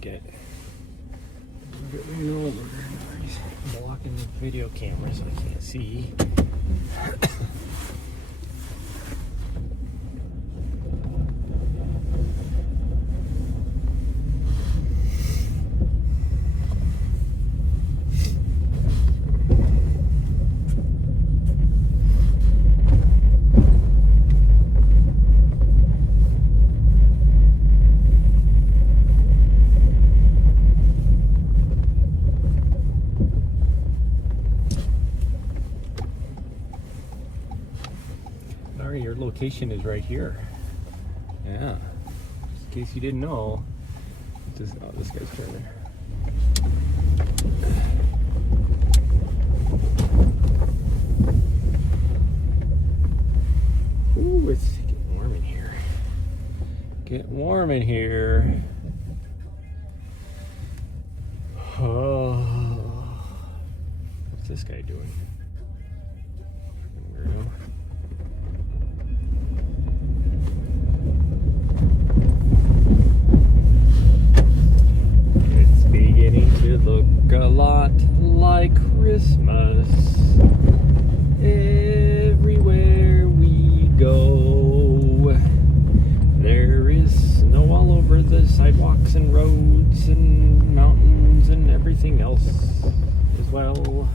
get ran over. He's blocking the video camera so I can't see. Your location is right here. Yeah. Just in case you didn't know. This guy's turning. Ooh, it's getting warm in here. Getting warm in here. Oh. What's this guy doing? Weirdo. To look a lot like Christmas everywhere we go. There is snow all over the sidewalks and roads and mountains and everything else as well.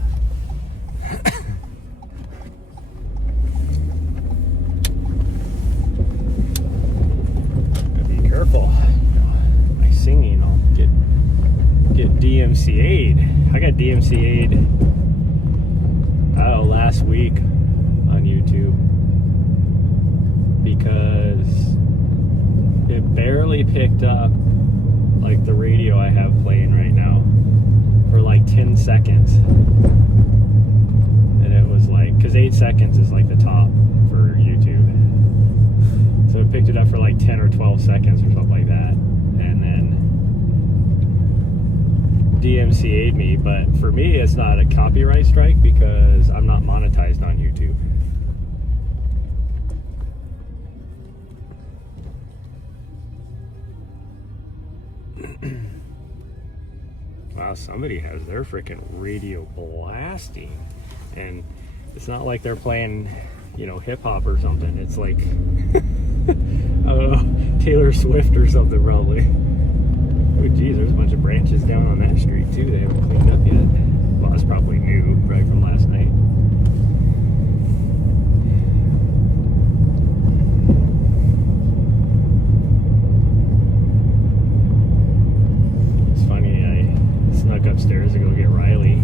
Be careful. My singing, I'll get DMCA'd. I got DMCA'd last week on YouTube because it barely picked up like the radio I have playing right now for like 10 seconds. And it was like, because 8 seconds is like the top for YouTube. So it picked it up for like 10 or 12 seconds or something like that. And then DMCA'd me, but for me it's not a copyright strike because I'm not monetized on YouTube. Wow, somebody has their freaking radio blasting, and it's not like they're playing, you know, hip hop or something. It's like I don't know, Taylor Swift or something probably. Oh geez, there's a bunch of branches down on that street too. They haven't cleaned up yet. Well, it's probably new, right from last night. It's funny, I snuck upstairs to go get Riley.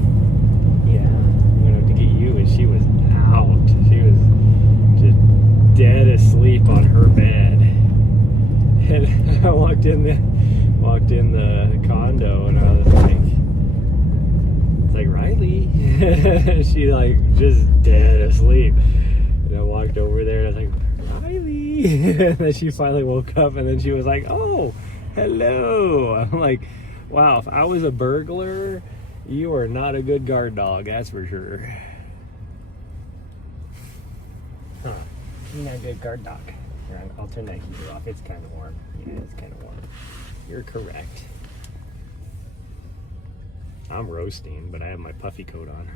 Yeah, I'm gonna have to get you, and she was out. She was just dead asleep on her bed. And I walked in the condo and I was like, it's like, Riley. She like just dead asleep. And I walked over there and I was like, Riley. And then she finally woke up and then she was like, oh, hello. I'm like, wow, if I was a burglar, you are not a good guard dog, that's for sure. Huh. You're not a good guard dog. Here, I'll turn that heater off. It's kind of warm. Yeah, it's kind of warm. You're correct. I'm roasting, but I have my puffy coat on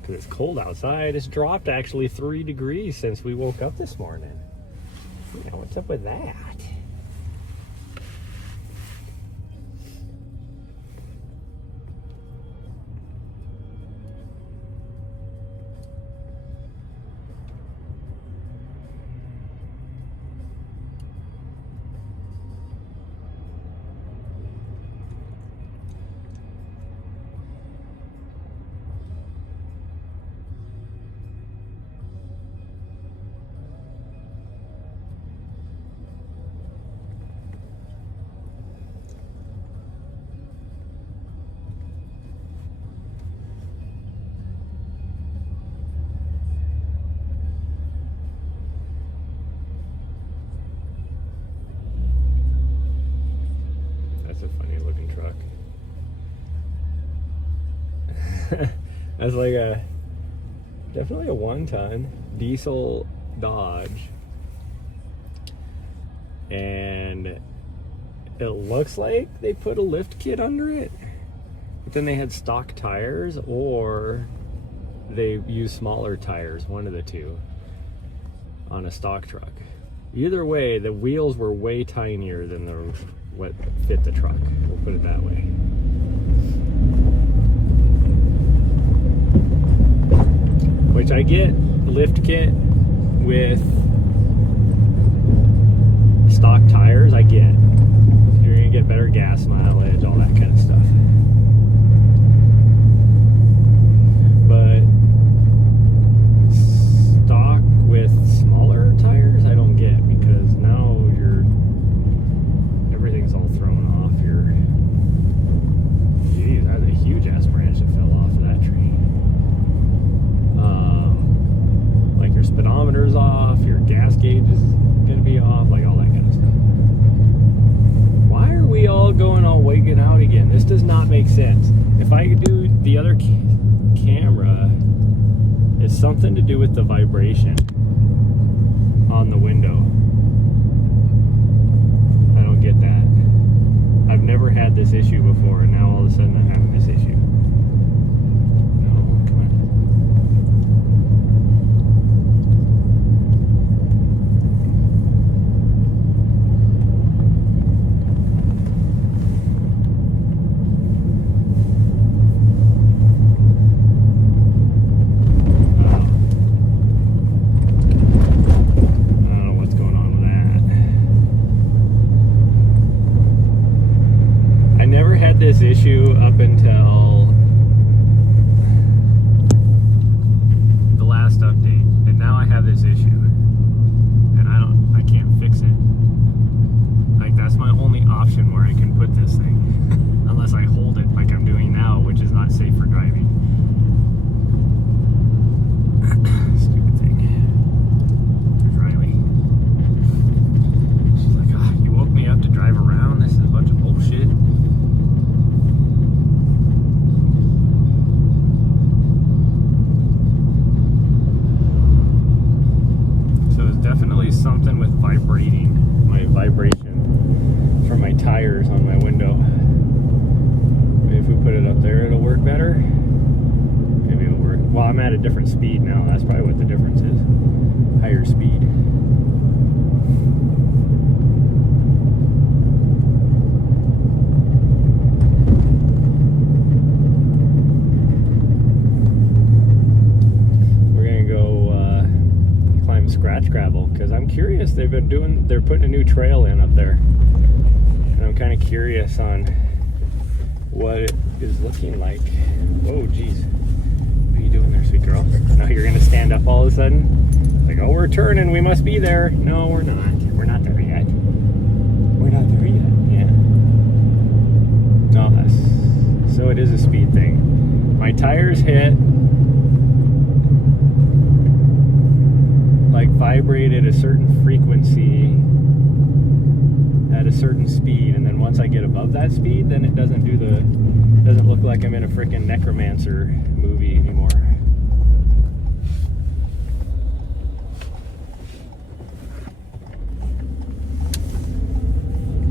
because it's cold outside. It's dropped actually 3 degrees since we woke up this morning. You know, what's up with that? That's like definitely a one-ton diesel Dodge, and it looks like they put a lift kit under it, but then they had stock tires or they used smaller tires, one of the two, on a stock truck. Either way, the wheels were way tinier than what fit the truck. We'll put it that way. Which I get lift kit with stock tires, I get. You're gonna get better gas mileage, all that kind of stuff. But stock with smaller tires, I don't get, because now everything's all thrown off. Geez, that was a huge ass branch that fell off of that tree. Like your speedometer's off, your gas gauge is gonna be off, like all that kind of stuff. Why are we all going all wigging out again? This does not make sense. If I do the other camera, it's something to do with the vibration on the window. I don't get that. I've never had this issue before, and now all of a sudden I'm having this issue. No, come on. This issue up until the last update, and now I have this issue, and I can't fix it. Like, that's my only option where I can put this thing, unless I hold it like I'm doing now, which is not safe for driving. Stupid thing. There's Riley. She's like, oh, you woke me up to drive around. This is a bunch of bullshit. Definitely something with vibrating, my vibration from my tires on my window. Maybe if we put it up there, it'll work better. Maybe it'll work. Well, I'm at a different speed now. That's probably what the difference is. Higher speed. Scratch gravel, because I'm curious. They're putting a new trail in up there, and I'm kind of curious on what it is looking like. Whoa, geez, what are you doing there, sweet girl? Now you're gonna stand up all of a sudden, like, oh, we're turning, we must be there. No, we're not there yet. We're not there yet. Yeah. No, so it is a speed thing. My tires hit, like, vibrate at a certain frequency at a certain speed, and then once I get above that speed, then it doesn't look like I'm in a freaking Necromancer movie anymore.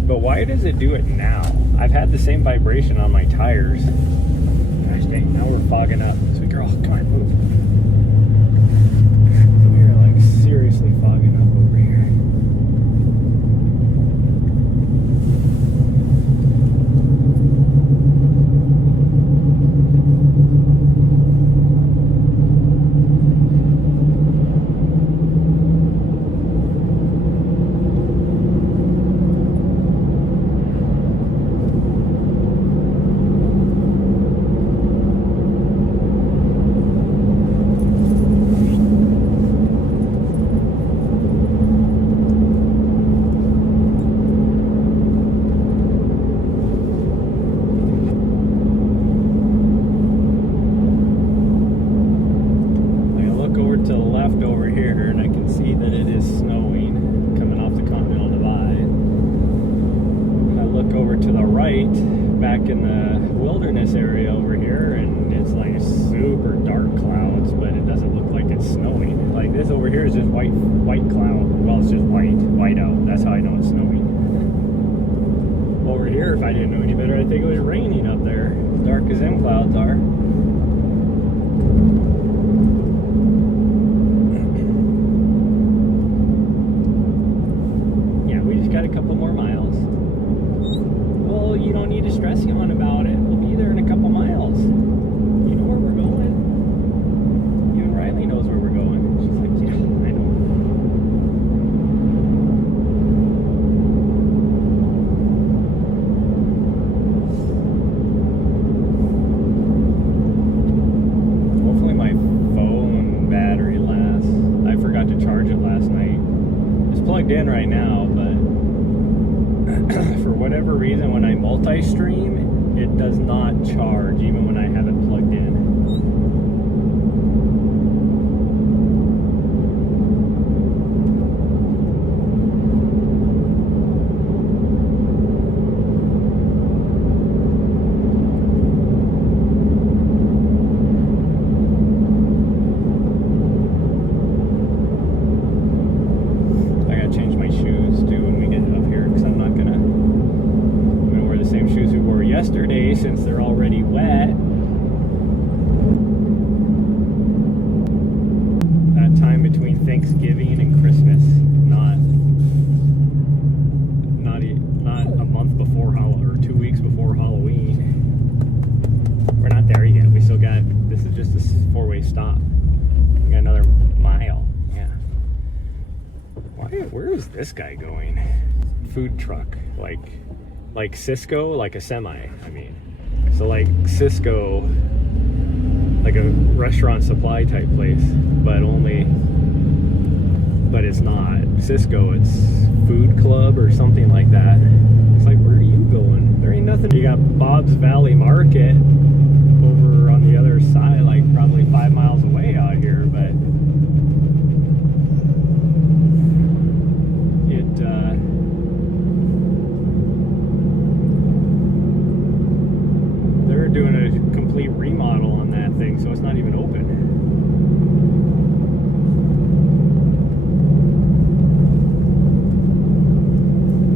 But why does it do it now? I've had the same vibration on my tires. Gosh dang, now we're fogging up. Sweet girl, come on, move. Seriously fogging up over here. Back in the wilderness area over here, and it's like super dark clouds, but it doesn't look like it's snowing. Like, this over here is just white cloud. Well, it's just white out. That's how I know it's snowing. over here, if I didn't know any better, I'd think it was raining up there. As dark as them clouds are. Yeah, we just got a couple more miles. Well, you don't need to stress you on about it. We'll be there in a couple miles. You know where we're going. Even Riley knows where we're going. She's like, yeah, I know. Hopefully my phone battery lasts. I forgot to charge it last night. It's plugged in right now, but for whatever reason, when I multi-stream, it does not charge even when I have it plugged in. I gotta change my shoes too when we get up here, because I'm gonna wear the same shoes we wore yesterday since they're already wet. That time between Thanksgiving and Christmas, not a month before or 2 weeks before Halloween. We're not there yet. We still got, this is just a 4-way stop. We got another mile. Yeah. Where is this guy going? Food truck, like Cisco, like a semi. I mean, so like Cisco, like a restaurant supply type place, but it's not Cisco. It's Food Club or something like that. It's like, where are you going? There ain't nothing. You got Bob's Valley Market over on the other side, like probably 5 miles away out here, but they're doing a complete remodel on that thing, so it's not even open.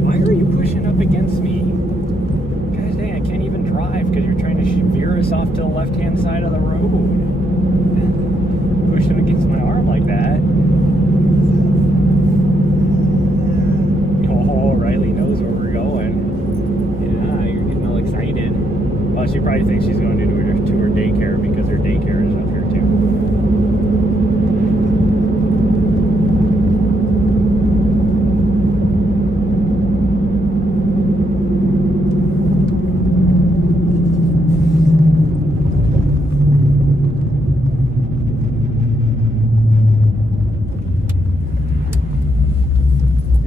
Why are you pushing up against me? Guys, dang, I can't even drive because you're trying to veer us off to the left-hand side of the road. Pushing against my arm like that. Oh, Riley knows where we're going. Yeah, you're getting all excited. Well, she probably thinks she's going to her daycare because her daycare is up here too.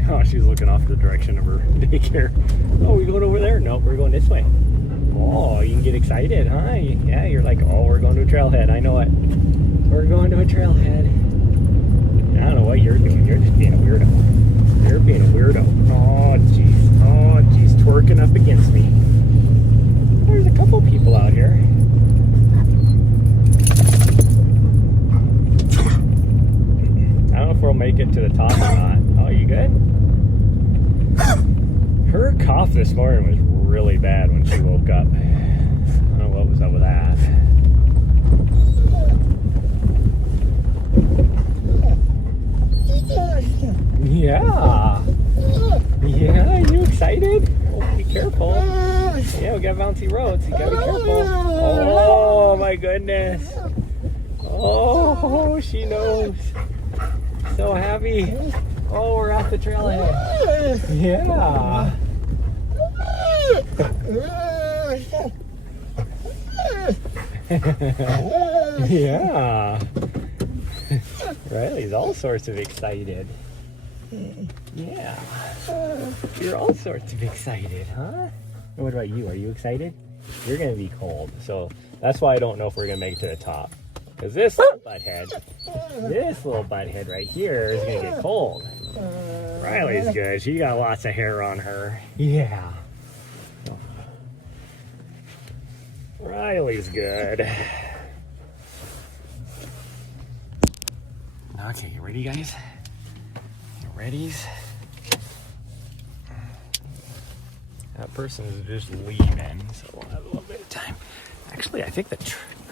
Oh, she's looking off the direction of her daycare. Oh, we going over there? Nope, we're going this way. Oh, you can get excited, huh? Yeah, you're like, oh, we're going to a trailhead. I know it. We're going to a trailhead. I don't know what you're doing. You're just being a weirdo. You're being a weirdo. Oh, jeez. Oh, jeez. Twerking up against me. There's a couple people out here. I don't know if we'll make it to the top or not. Oh, you good? Her cough this morning was really bad when she woke up. I don't know what was up with that. Yeah. Yeah, you excited? Oh, be careful. Yeah, we got bouncy roads. You gotta be careful. Oh my goodness. Oh, she knows. So happy. Oh, we're at the trailhead. Yeah. Yeah. Riley's all sorts of excited. Yeah. You're all sorts of excited, huh? What about you? Are you excited? You're going to be cold. So that's why I don't know if we're going to make it to the top. Because this little butthead right here is going to get cold. Riley's good. She got lots of hair on her. Yeah. Riley's good. Okay, you ready, guys? You readies? That person is just leaving, so we'll have a little bit of time. Actually, I think I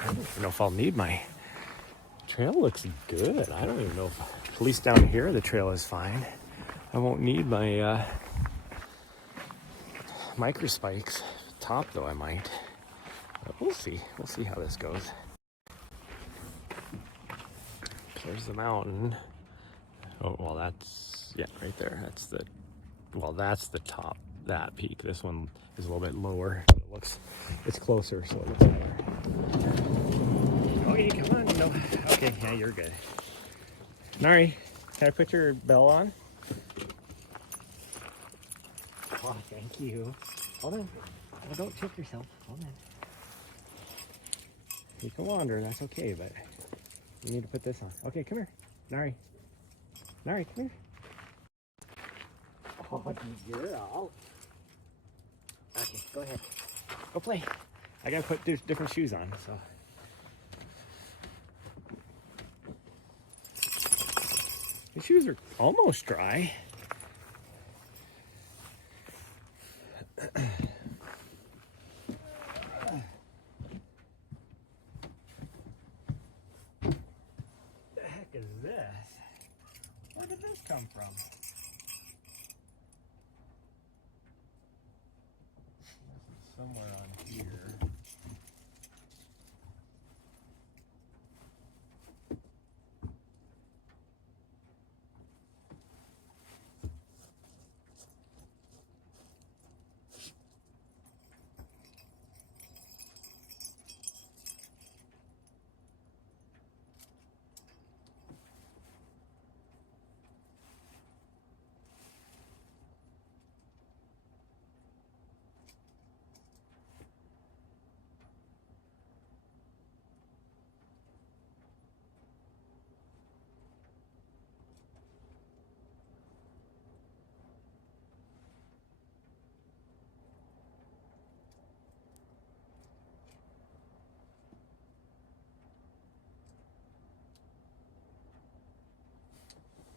don't even know if I'll need my trail. Looks good. I don't even know if, at least down here, the trail is fine. I won't need my micro spikes. Top though, I might. But we'll see. We'll see how this goes. There's the mountain. Oh, well, that's, yeah, right there. That's the top, that peak. This one is a little bit lower. It's closer, so it looks better. Okay, come on. No. Okay, yeah, you're good. Nari, can I put your bell on? Oh, thank you. Hold on. Oh, don't tip yourself. Hold on. You can wander, that's okay, but you need to put this on. Okay, come here. Nari. Nari, come here. Oh, girl. Okay, go ahead. Go play. I gotta put different shoes on, so. The shoes are almost dry. Is this? Where did this come from? Somewhere on here.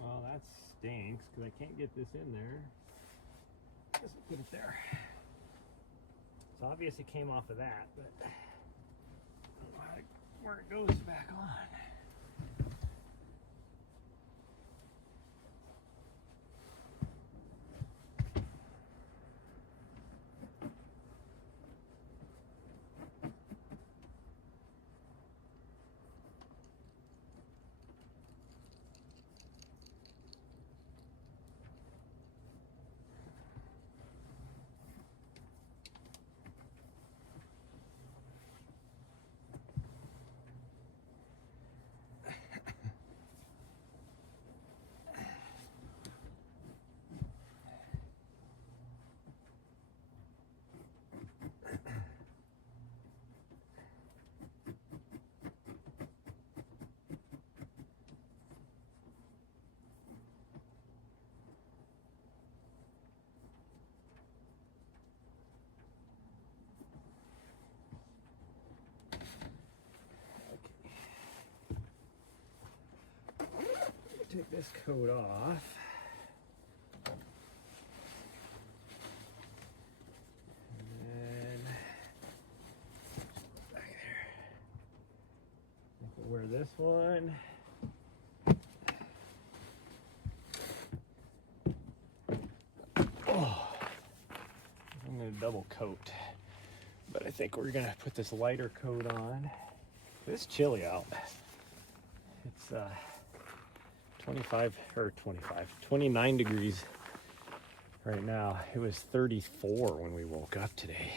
Well, that stinks because I can't get this in there. I guess we'll put it there. It's obvious it came off of that, but I don't know where it goes back on. Take this coat off. And then back there. I think we'll wear this one. Oh, I'm gonna double coat, but I think we're gonna put this lighter coat on. It's chilly out. It's 29 degrees right now. It was 34 when we woke up today.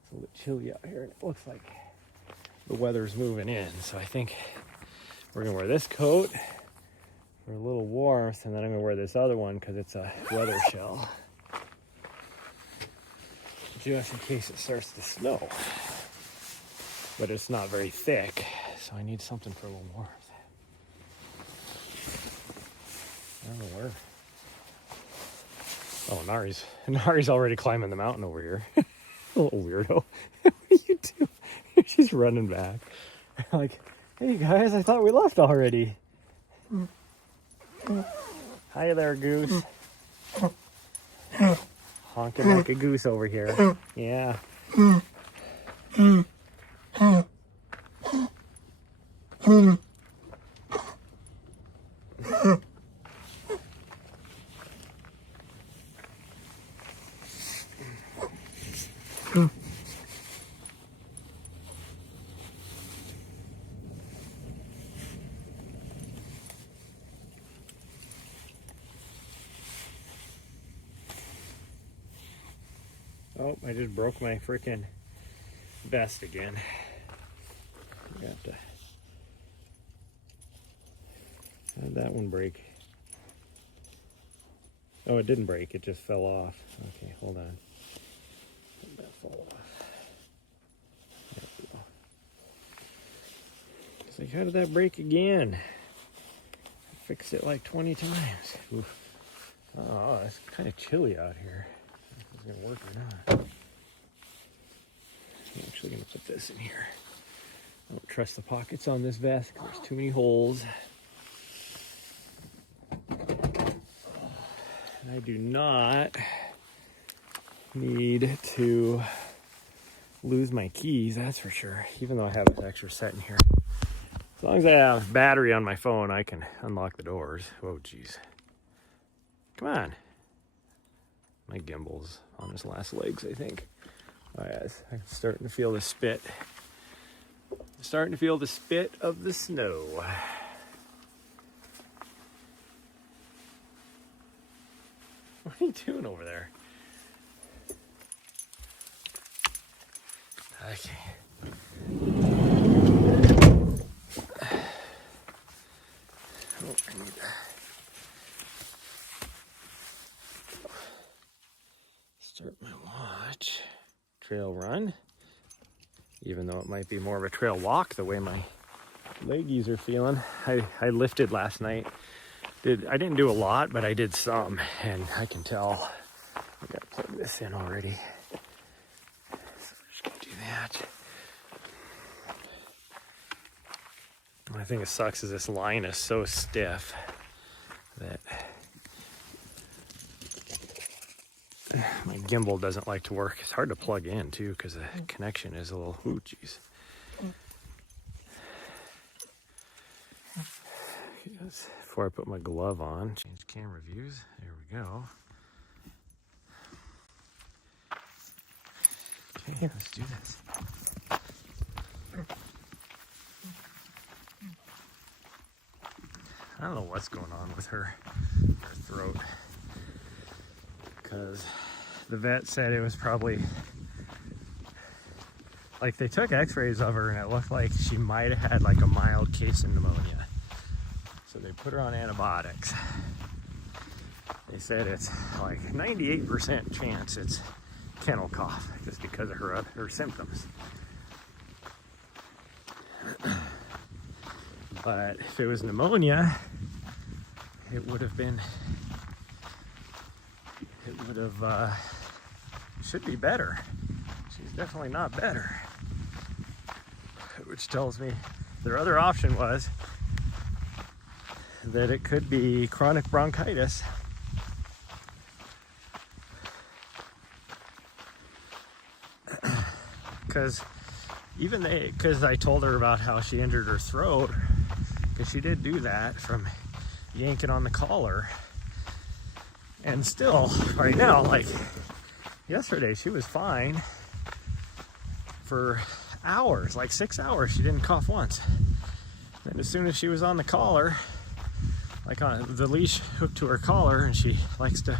It's a little chilly out here, and it looks like the weather's moving in. So I think we're gonna wear this coat for a little warmth, and then I'm gonna wear this other one because it's a weather shell, just in case it starts to snow. But it's not very thick, so I need something for a little warmth. I don't know where. Oh, Nari's already climbing the mountain over here. A little weirdo. What are you doing? She's running back. Like, hey guys, I thought we left already. Hi there, Goose. honking like a goose over here. Yeah. Oh, I just broke my freaking vest again. I got to. How did that one break? Oh, it didn't break. It just fell off. Okay, hold on. Let that fall off. There we go. It's like, how did that break again? I fixed it like 20 times. Oof. Oh, it's kind of chilly out here. If it's gonna work or not. I'm actually gonna put this in here. I don't trust the pockets on this vest because there's too many holes. And I do not need to lose my keys, that's for sure, even though I have this extra set in here. As long as I have battery on my phone, I can unlock the doors. Oh, geez. Come on. My gimbal's on his last legs, I think. Oh, yes, I'm starting to feel the spit. Starting to feel the spit of the snow. What are you doing over there? Okay. Oh, I need that. Start my watch. Trail run. Even though it might be more of a trail walk the way my leggies are feeling. I lifted last night. I didn't do a lot, but I did some, and I can tell. I gotta plug this in already. So we're just gonna do that. One thing that sucks is this line is so stiff that my gimbal doesn't like to work. It's hard to plug in too because the connection is a little, ooh, geez. Before I put my glove on, change camera views. There we go. Okay, let's do this. I don't know what's going on with her throat, because the vet said it was probably, like, they took x-rays of her and it looked like she might have had like a mild case of pneumonia. So they put her on antibiotics. They said it's like 98% chance it's kennel cough just because of her symptoms. But if it was pneumonia, it would have should be better. She's definitely not better. Which tells me their other option was that it could be chronic bronchitis. Because I told her about how she injured her throat, because she did do that from yanking on the collar. And still, right now, like yesterday, she was fine for hours, like 6 hours. She didn't cough once. And as soon as she was on the collar, like on the leash hooked to her collar, and she likes to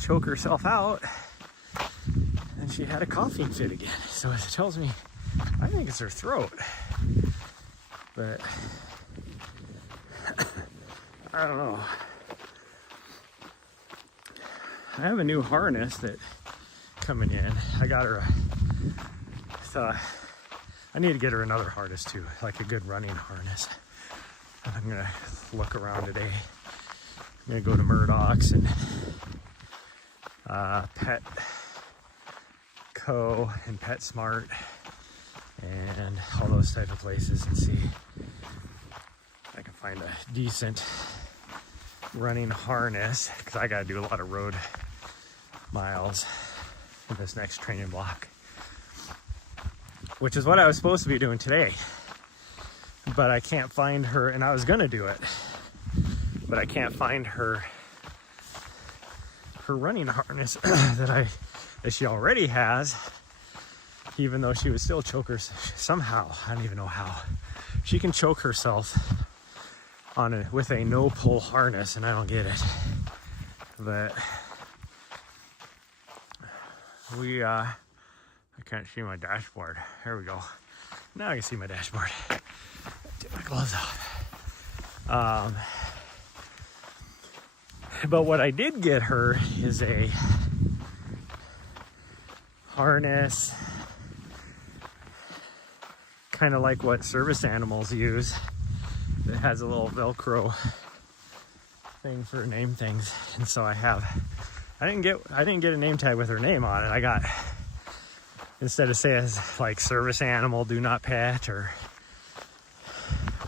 choke herself out, and she had a coughing fit again. So it tells me, I think it's her throat. But I don't know. I have a new harness that coming in. I got her so I need to get her another harness too, like a good running harness. I'm gonna look around today. I'm gonna go to Murdoch's and Petco and PetSmart and all those type of places and see if I can find a decent running harness, because I gotta do a lot of road miles in this next training block, which is what I was supposed to be doing today. But I can't find her, and I was gonna do it, but I can't find her running harness that she already has, even though she would still choke her somehow. I don't even know how she can choke herself with a no pull harness, and I don't get it. But I can't see my dashboard. There we go. Now I can see my dashboard. Take my gloves off. But what I did get her is a harness, kind of like what service animals use. It has a little Velcro thing for name things, and so I didn't get a name tag with her name on it. I got, instead of saying like service animal, do not pet, or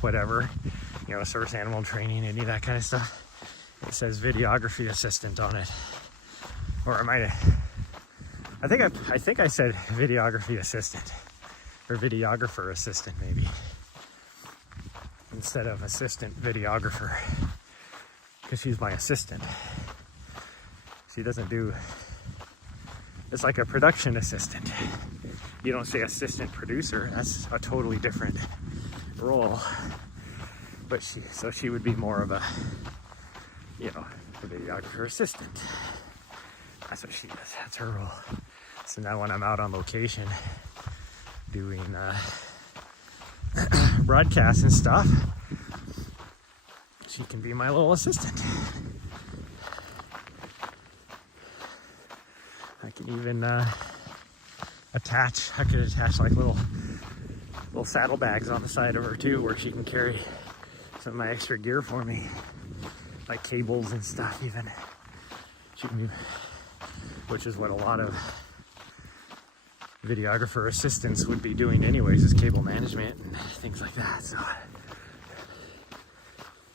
whatever, you know, service animal training, any of that kind of stuff. It says videography assistant on it, or I might have. I think I said videography assistant, or videographer assistant maybe, instead of assistant videographer, because she's my assistant. She doesn't do. It's like a production assistant. You don't say assistant producer. That's a totally different role. But she would be more of a, you know, a videographer assistant. That's what she does. That's her role. So now when I'm out on location doing broadcasts and stuff, she can be my little assistant. I can even attach like little saddlebags on the side of her too, where she can carry some of my extra gear for me, like cables and stuff even. Which is what a lot of videographer assistants would be doing anyways, is cable management and things like that. So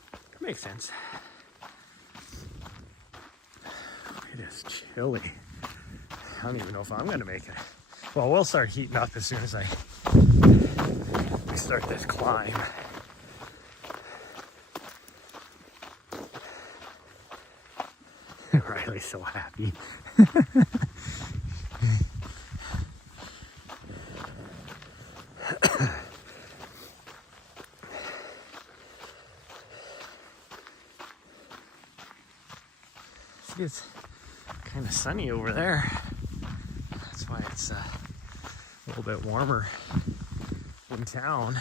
it makes sense. It is chilly. I don't even know if I'm gonna make it. Well, we'll start heating up as soon as we start this climb. Riley's so happy. See, it's kind of sunny over there. That's why it's a little bit warmer in town.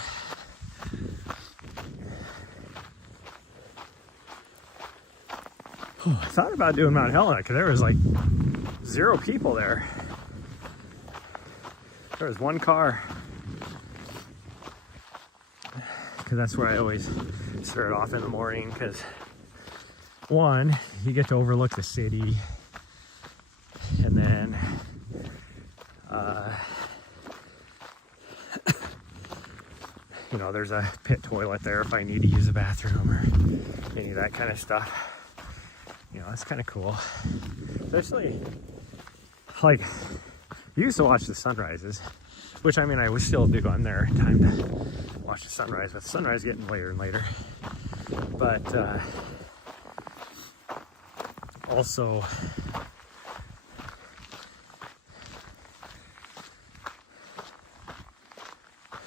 Oh, I thought about doing Mount Helena because there was like 0 people there. There was 1 car. Because that's where I always start off in the morning, because one, you get to overlook the city, and then you know, there's a pit toilet there if I need to use a bathroom or any of that kind of stuff. You know, it's kind of cool. Especially, like, you used to watch the sunrises, which, I mean, I would still do. I'm there in time to watch the sunrise, but the sunrise getting later and later. But also,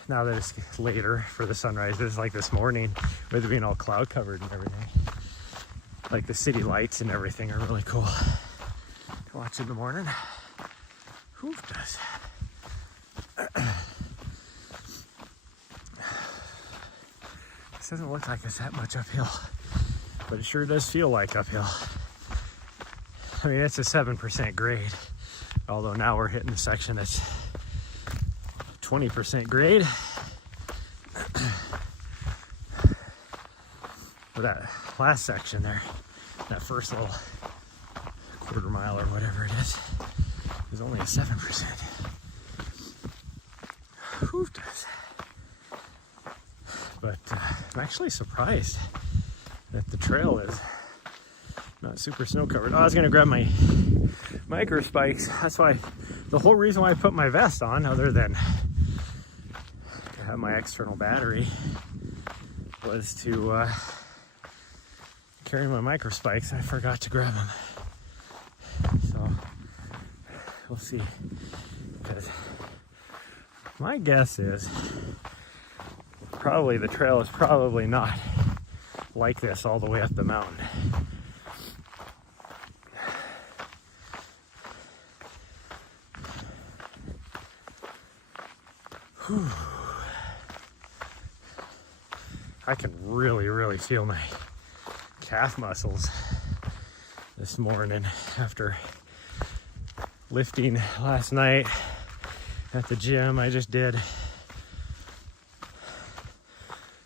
now that it's later for the sunrises, like this morning, with it being all cloud covered and everything, like the city lights and everything are really cool to watch in the morning. Who does? This doesn't look like it's that much uphill, but it sure does feel like uphill. I mean, it's a 7% grade, although now we're hitting the section that's 20% grade. For that last section there, that first little quarter mile or whatever it is only a 7%. Who does? But I'm actually surprised that the trail is not super snow covered. Oh, I was gonna grab my micro spikes. That's why, the whole reason why I put my vest on, other than to have my external battery, was to carry my micro spikes. I forgot to grab them. So we'll see. Because my guess is probably the trail is probably not like this all the way up the mountain. Whew. I can really feel my calf muscles this morning after lifting last night at the gym. I just did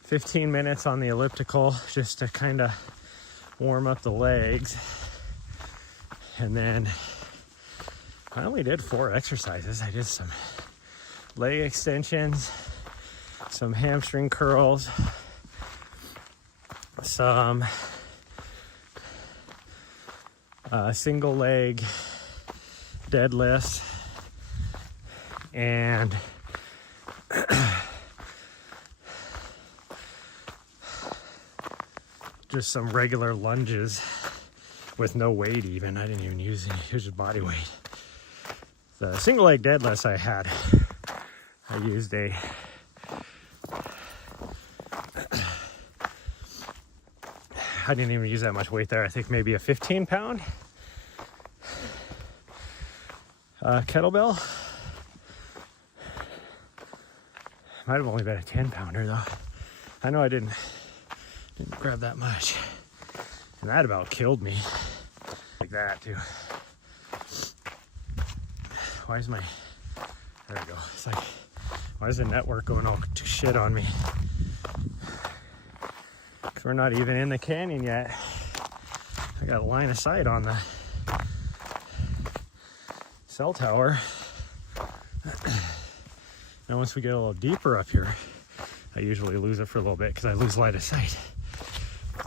15 minutes on the elliptical just to kind of warm up the legs, and then I only did 4 exercises. I did some leg extensions, some hamstring curls, some single leg deadlifts, and just some regular lunges with no weight even. I didn't even use any, it was just body weight. The single leg deadlifts I used I didn't even use that much weight there. I think maybe a 15-pound kettlebell. Might have only been a 10-pounder though. I know I didn't grab that much. And that about killed me. Like that too. Why is my, there we go. It's like, why is the network going all to shit on me? Because we're not even in the canyon yet. I got a line of sight on the cell tower. Now once we get a little deeper up here, I usually lose it for a little bit because I lose line of sight.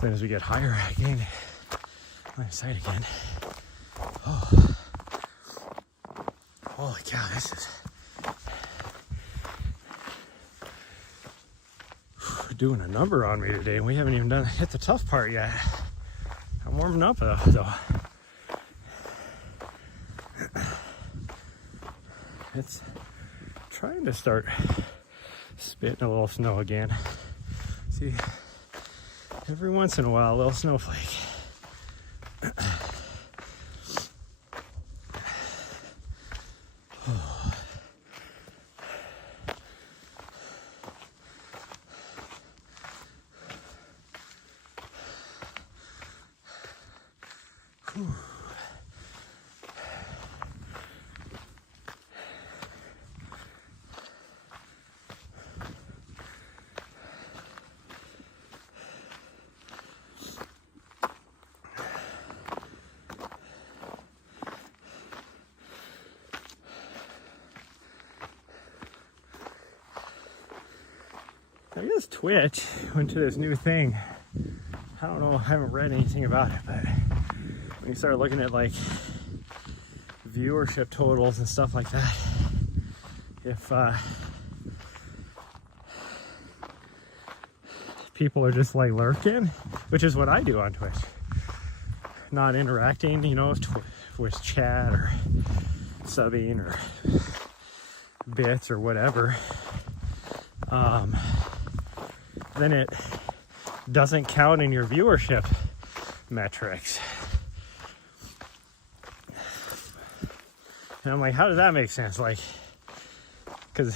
Then as we get higher, I gain line of sight again. Oh. Holy cow, this is doing a number on me today. We haven't even hit the tough part yet. I'm warming up though. It's trying to start spitting a little snow again. See, every once in a while, a little snowflake. I guess Twitch went to this new thing. I don't know, I haven't read anything about it, but when you start looking at like viewership totals and stuff like that, if people are just like lurking, which is what I do on Twitch, not interacting, you know, with chat or subbing or bits or whatever, then it doesn't count in your viewership metrics. And I'm like, how does that make sense? Like, because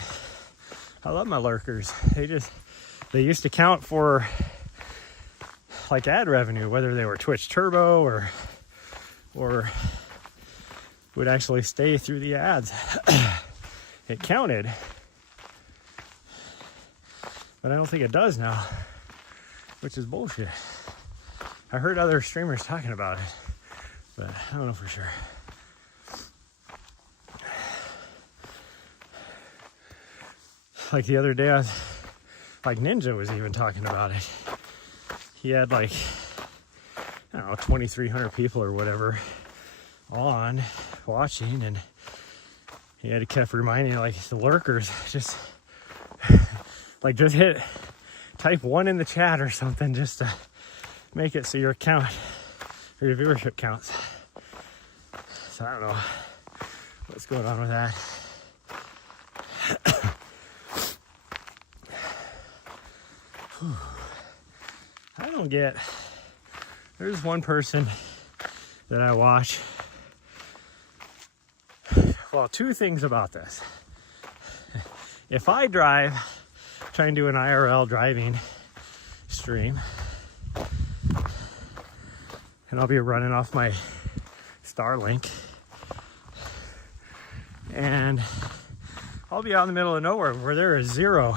I love my lurkers. They used to count for like ad revenue, whether they were Twitch Turbo or would actually stay through the ads. It counted. But I don't think it does now, which is bullshit. I heard other streamers talking about it, but I don't know for sure. Like the other day, Ninja was even talking about it. He had like, I don't know, 2,300 people or whatever on, watching, and he had to kept reminding like the lurkers, just like just type 1 in the chat or something just to make it so your account or your viewership counts. So I don't know what's going on with that. I don't get, there's one person that I watch. Well, 2 things about this. If I drive, try and do an IRL driving stream, and I'll be running off my Starlink, and I'll be out in the middle of nowhere where there is zero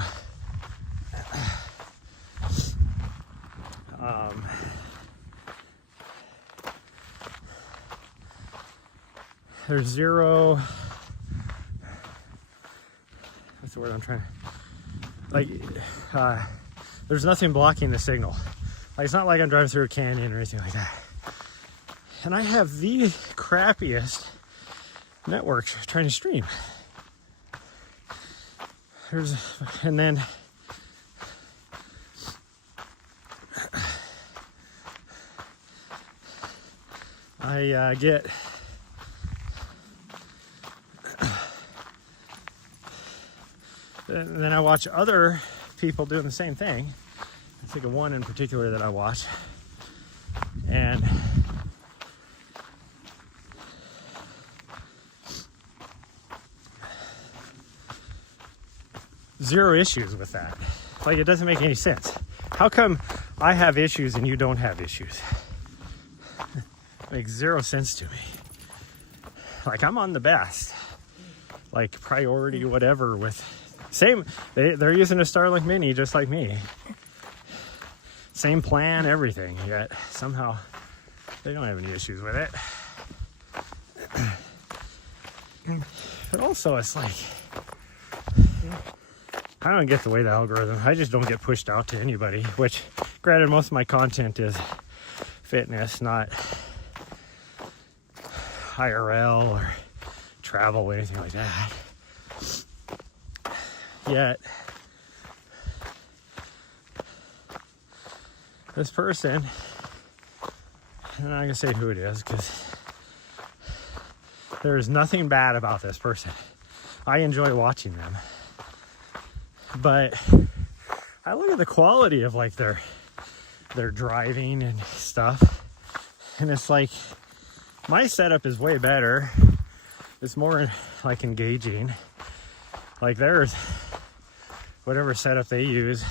there's zero, what's the word I'm trying to, like, there's nothing blocking the signal. Like, it's not like I'm driving through a canyon or anything like that. And I have the crappiest network trying to stream. And then I get and then I watch other people doing the same thing. I think of one in particular that I watch, and zero issues with that. Like, it doesn't make any sense. How come I have issues and you don't have issues? Makes zero sense to me. Like, I'm on the best, like priority whatever with same, they're using a Starlink Mini just like me, same plan, everything, yet somehow they don't have any issues with it. But also it's like, I don't get the way the algorithm, I just don't get pushed out to anybody, which granted most of my content is fitness, not IRL or travel or anything like that. Yet this person, and I'm not gonna say who it is because there is nothing bad about this person. I enjoy watching them, but I look at the quality of like their driving and stuff, and it's like my setup is way better. It's more like engaging. Like there's whatever setup they use,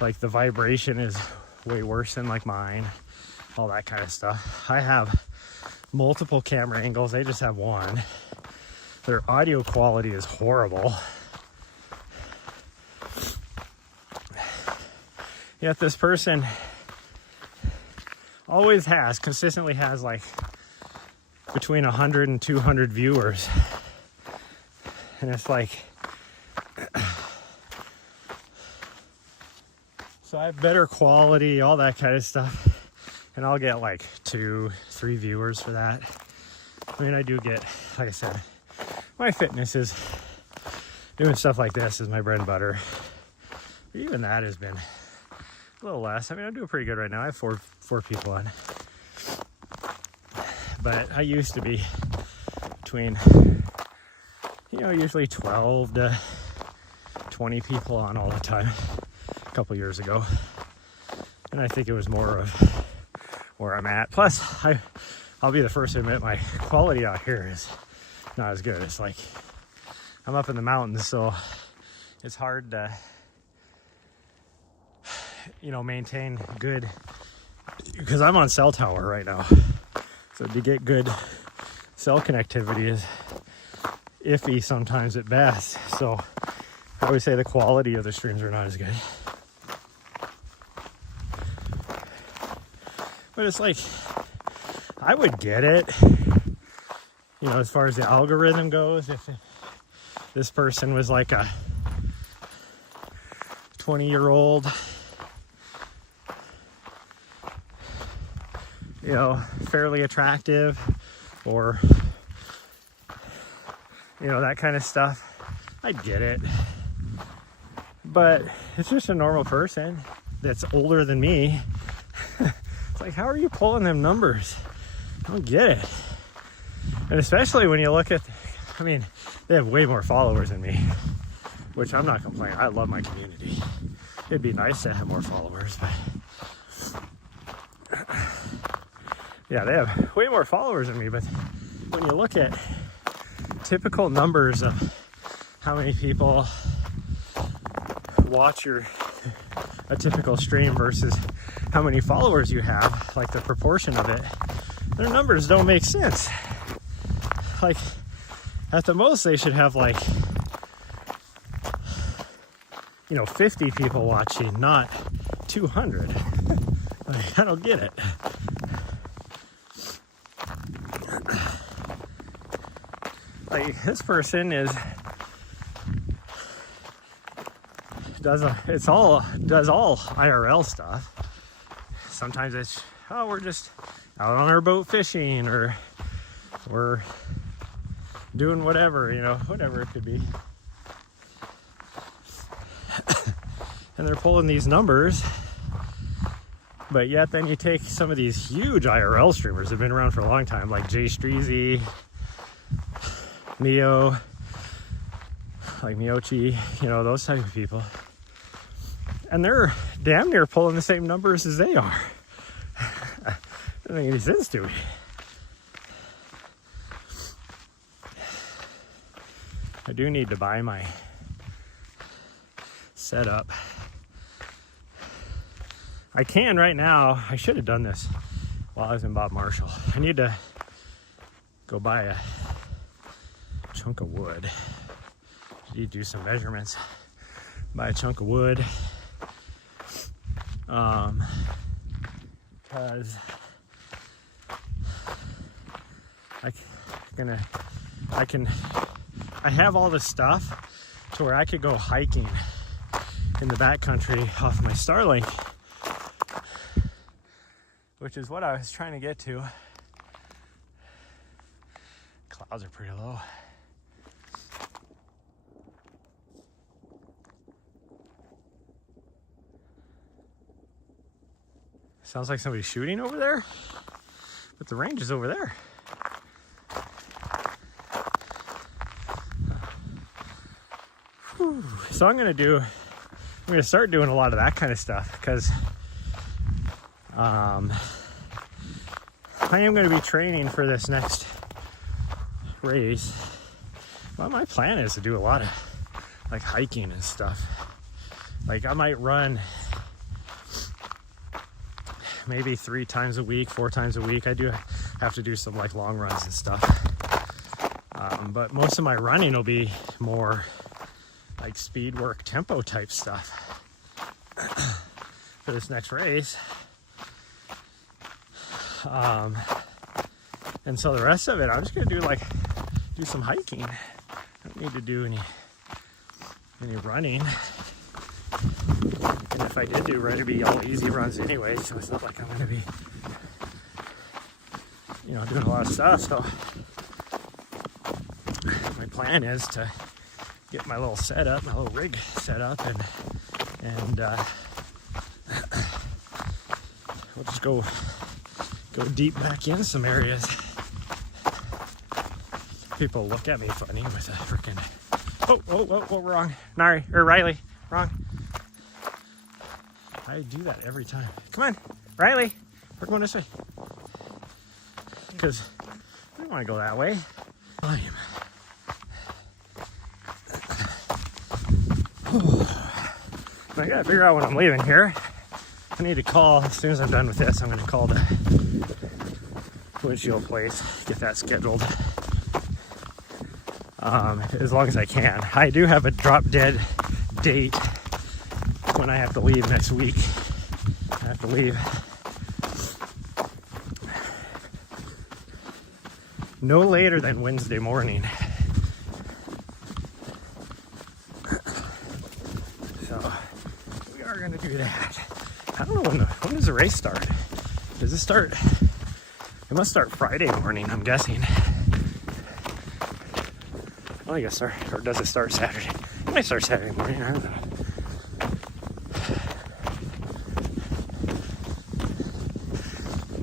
like the vibration is way worse than like mine, all that kind of stuff. I have multiple camera angles, they just have one. Their audio quality is horrible. Yet this person always consistently has like between 100 and 200 viewers. And it's like, so I have better quality, all that kind of stuff. And I'll get like 2-3 viewers for that. I mean, I do get, like I said, my fitness is doing stuff like this is my bread and butter. But even that has been a little less. I mean, I'm doing pretty good right now. I have four people on. But I used to be between, you know, usually 12 to 20 people on all the time a couple years ago. And I think it was more of where I'm at. Plus, I'll be the first to admit my quality out here is not as good. It's like I'm up in the mountains, so it's hard to, you know, maintain good, because I'm on cell tower right now. So to get good cell connectivity is iffy sometimes at best. So I would say the quality of the streams are not as good. But it's like, I would get it, you know, as far as the algorithm goes, if this person was like a 20-year-old, you know, fairly attractive, or you know, that kind of stuff. I get it. But it's just a normal person that's older than me. It's like, how are you pulling them numbers? I don't get it. And especially when you look at, I mean, they have way more followers than me, which I'm not complaining. I love my community. It'd be nice to have more followers, but yeah, they have way more followers than me. But when you look at typical numbers of how many people watch a typical stream versus how many followers you have, like the proportion of it, their numbers don't make sense. Like, at the most, they should have like, you know, 50 people watching, not 200. Like, I don't get it. Like, this person does all IRL stuff. Sometimes it's, oh, we're just out on our boat fishing, or we're doing whatever, you know, whatever it could be. And they're pulling these numbers, but yet then you take some of these huge IRL streamers that have been around for a long time, like Jay Streezy, Neo, like Miyochi, you know, those type of people. And they're damn near pulling the same numbers as they are. Doesn't make any sense to me. I do need to buy my setup. I can right now. I should have done this while I was in Bob Marshall. I need to go buy a chunk of wood. I need to do some measurements. Buy a chunk of wood. Because I have all the stuff to where I could go hiking in the backcountry off my Starlink, which is what I was trying to get to. Clouds are pretty low. Sounds like somebody's shooting over there, but the range is over there. Whew. So I'm gonna start doing a lot of that kind of stuff, because I am going to be training for this next race. Well, my plan is to do a lot of like hiking and stuff. Like, I might run maybe 3 times a week, 4 times a week. I do have to do some like long runs and stuff. But most of my running will be more like speed work, tempo type stuff for this next race. And so the rest of it, I'm just gonna do some hiking. I don't need to do any running. And if I did do run, it'd be all easy runs anyway, so it's not like I'm gonna be, you know, doing a lot of stuff. So my plan is to get my little setup, my little rig set up, and we'll just go deep back in some areas. People look at me funny with a freaking oh, wrong. Riley, wrong. I do that every time. Come on, Riley, we're going this way. Because I don't want to go that way. I gotta figure out when I'm leaving here. I need to call, as soon as I'm done with this, I'm gonna call the windshield place, get that scheduled. As long as I can. I do have a drop dead date when I have to leave next week. I have to leave no later than Wednesday morning. So we are gonna do that. I don't know when does the race start? Does it start? It must start Friday morning, I'm guessing. Well, I guess start, or does it start Saturday? It might start Saturday morning, I don't know.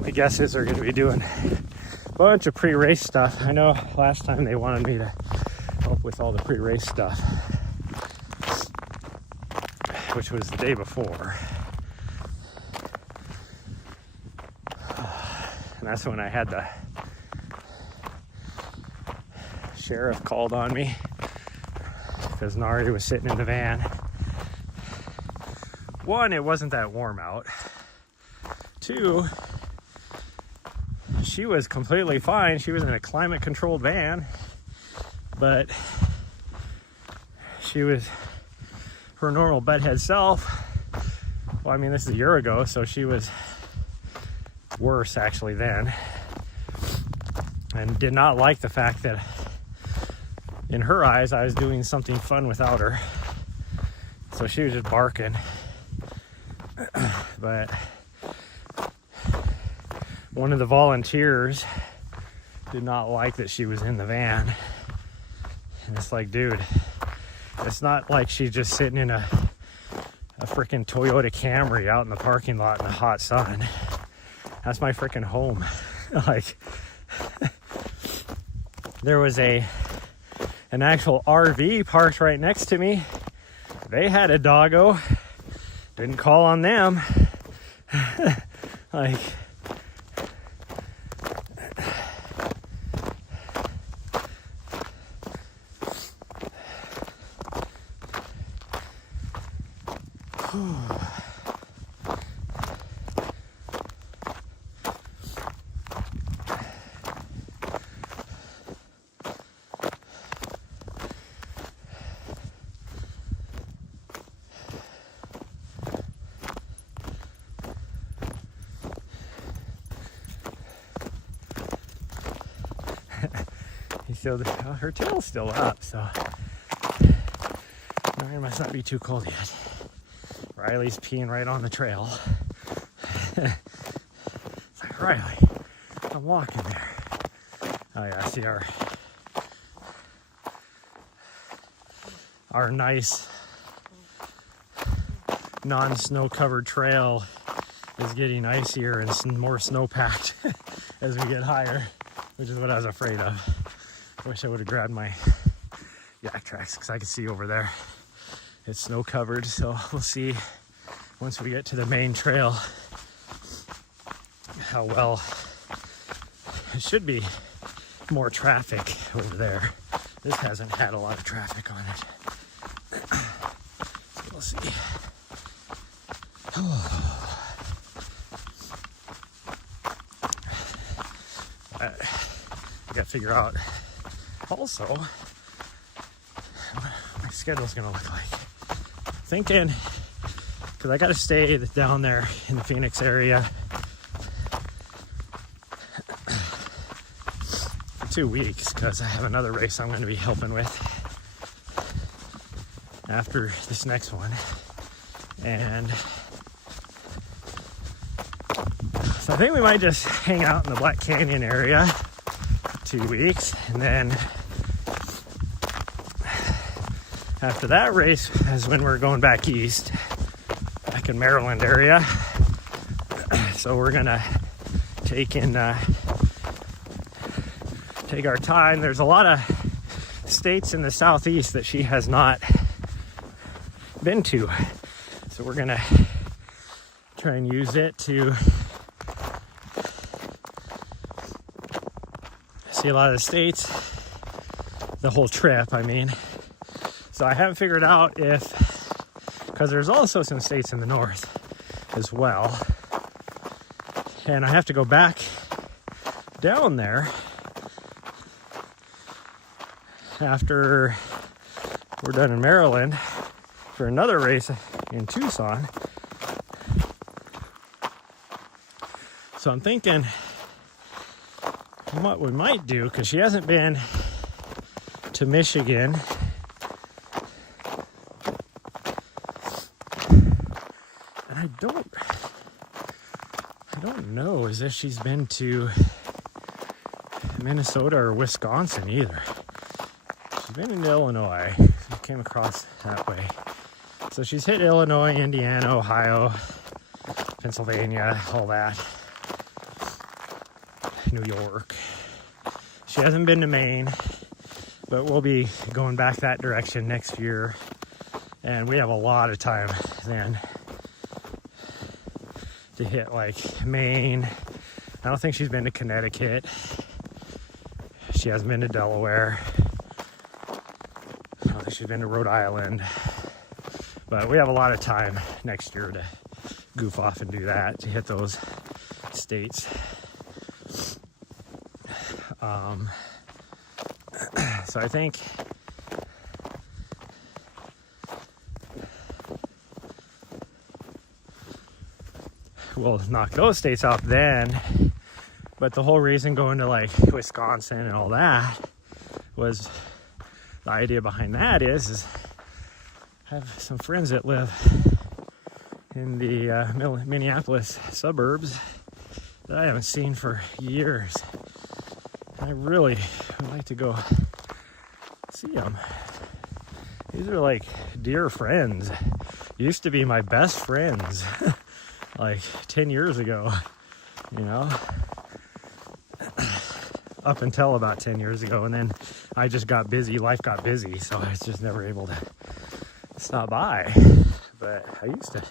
My guess is they're going to be doing a bunch of pre-race stuff. I know last time they wanted me to help with all the pre-race stuff, which was the day before. And that's when I had the sheriff called on me because Nari was sitting in the van. One, it wasn't that warm out. Two, she was completely fine. She was in a climate controlled van, but she was her normal bedhead self. Well, I mean, this is a year ago, so she was worse actually then, and did not like the fact that in her eyes I was doing something fun without her. So she was just barking. But one of the volunteers did not like that she was in the van. And it's like, dude, it's not like she's just sitting in a freaking Toyota Camry out in the parking lot in the hot sun. That's my freaking home. Like, there was an actual RV parked right next to me. They had a doggo. Didn't call on them. Like, still, her tail's still up, so Nari must not be too cold yet. Riley's peeing right on the trail. It's like, Riley, I'm walking there. Oh yeah, I see our nice non-snow covered trail is getting icier and more snow packed as we get higher, which is what I was afraid of. Wish I would have grabbed my yak tracks because I could see over there. It's snow covered, so we'll see once we get to the main trail how well. It should be more traffic over there. This hasn't had a lot of traffic on it. So we'll see. I gotta figure out also what my schedule's gonna look like. Thinking, because I gotta stay down there in the Phoenix area for 2 weeks because I have another race I'm going to be helping with after this next one. And so I think we might just hang out in the Black Canyon area for 2 weeks, and then after that race is when we're going back east, back in Maryland area. So we're gonna take our time. There's a lot of states in the southeast that she has not been to, so we're gonna try and use it to see a lot of the states, the whole trip, I mean. So I haven't figured out if, because there's also some states in the north as well, and I have to go back down there after we're done in Maryland for another race in Tucson. So I'm thinking what we might do, because she hasn't been to Michigan, and I don't know as if she's been to Minnesota or Wisconsin either. She been in Illinois. She came across that way. So she's hit Illinois, Indiana, Ohio, Pennsylvania, all that. New York. She hasn't been to Maine, but we'll be going back that direction next year. And we have a lot of time then to hit like Maine. I don't think she's been to Connecticut. She hasn't been to Delaware. I don't think she's been to Rhode Island. But we have a lot of time next year to goof off and do that, to hit those states. So I think we'll knock those states out then. But the whole reason going to like Wisconsin and all that was, the idea behind that is I have some friends that live in the Minneapolis suburbs that I haven't seen for years. I really would like to go see them. These are like dear friends. Used to be my best friends like 10 years ago, you know, up until about 10 years ago. And then I just got busy, life got busy, so I was just never able to stop by. But I used to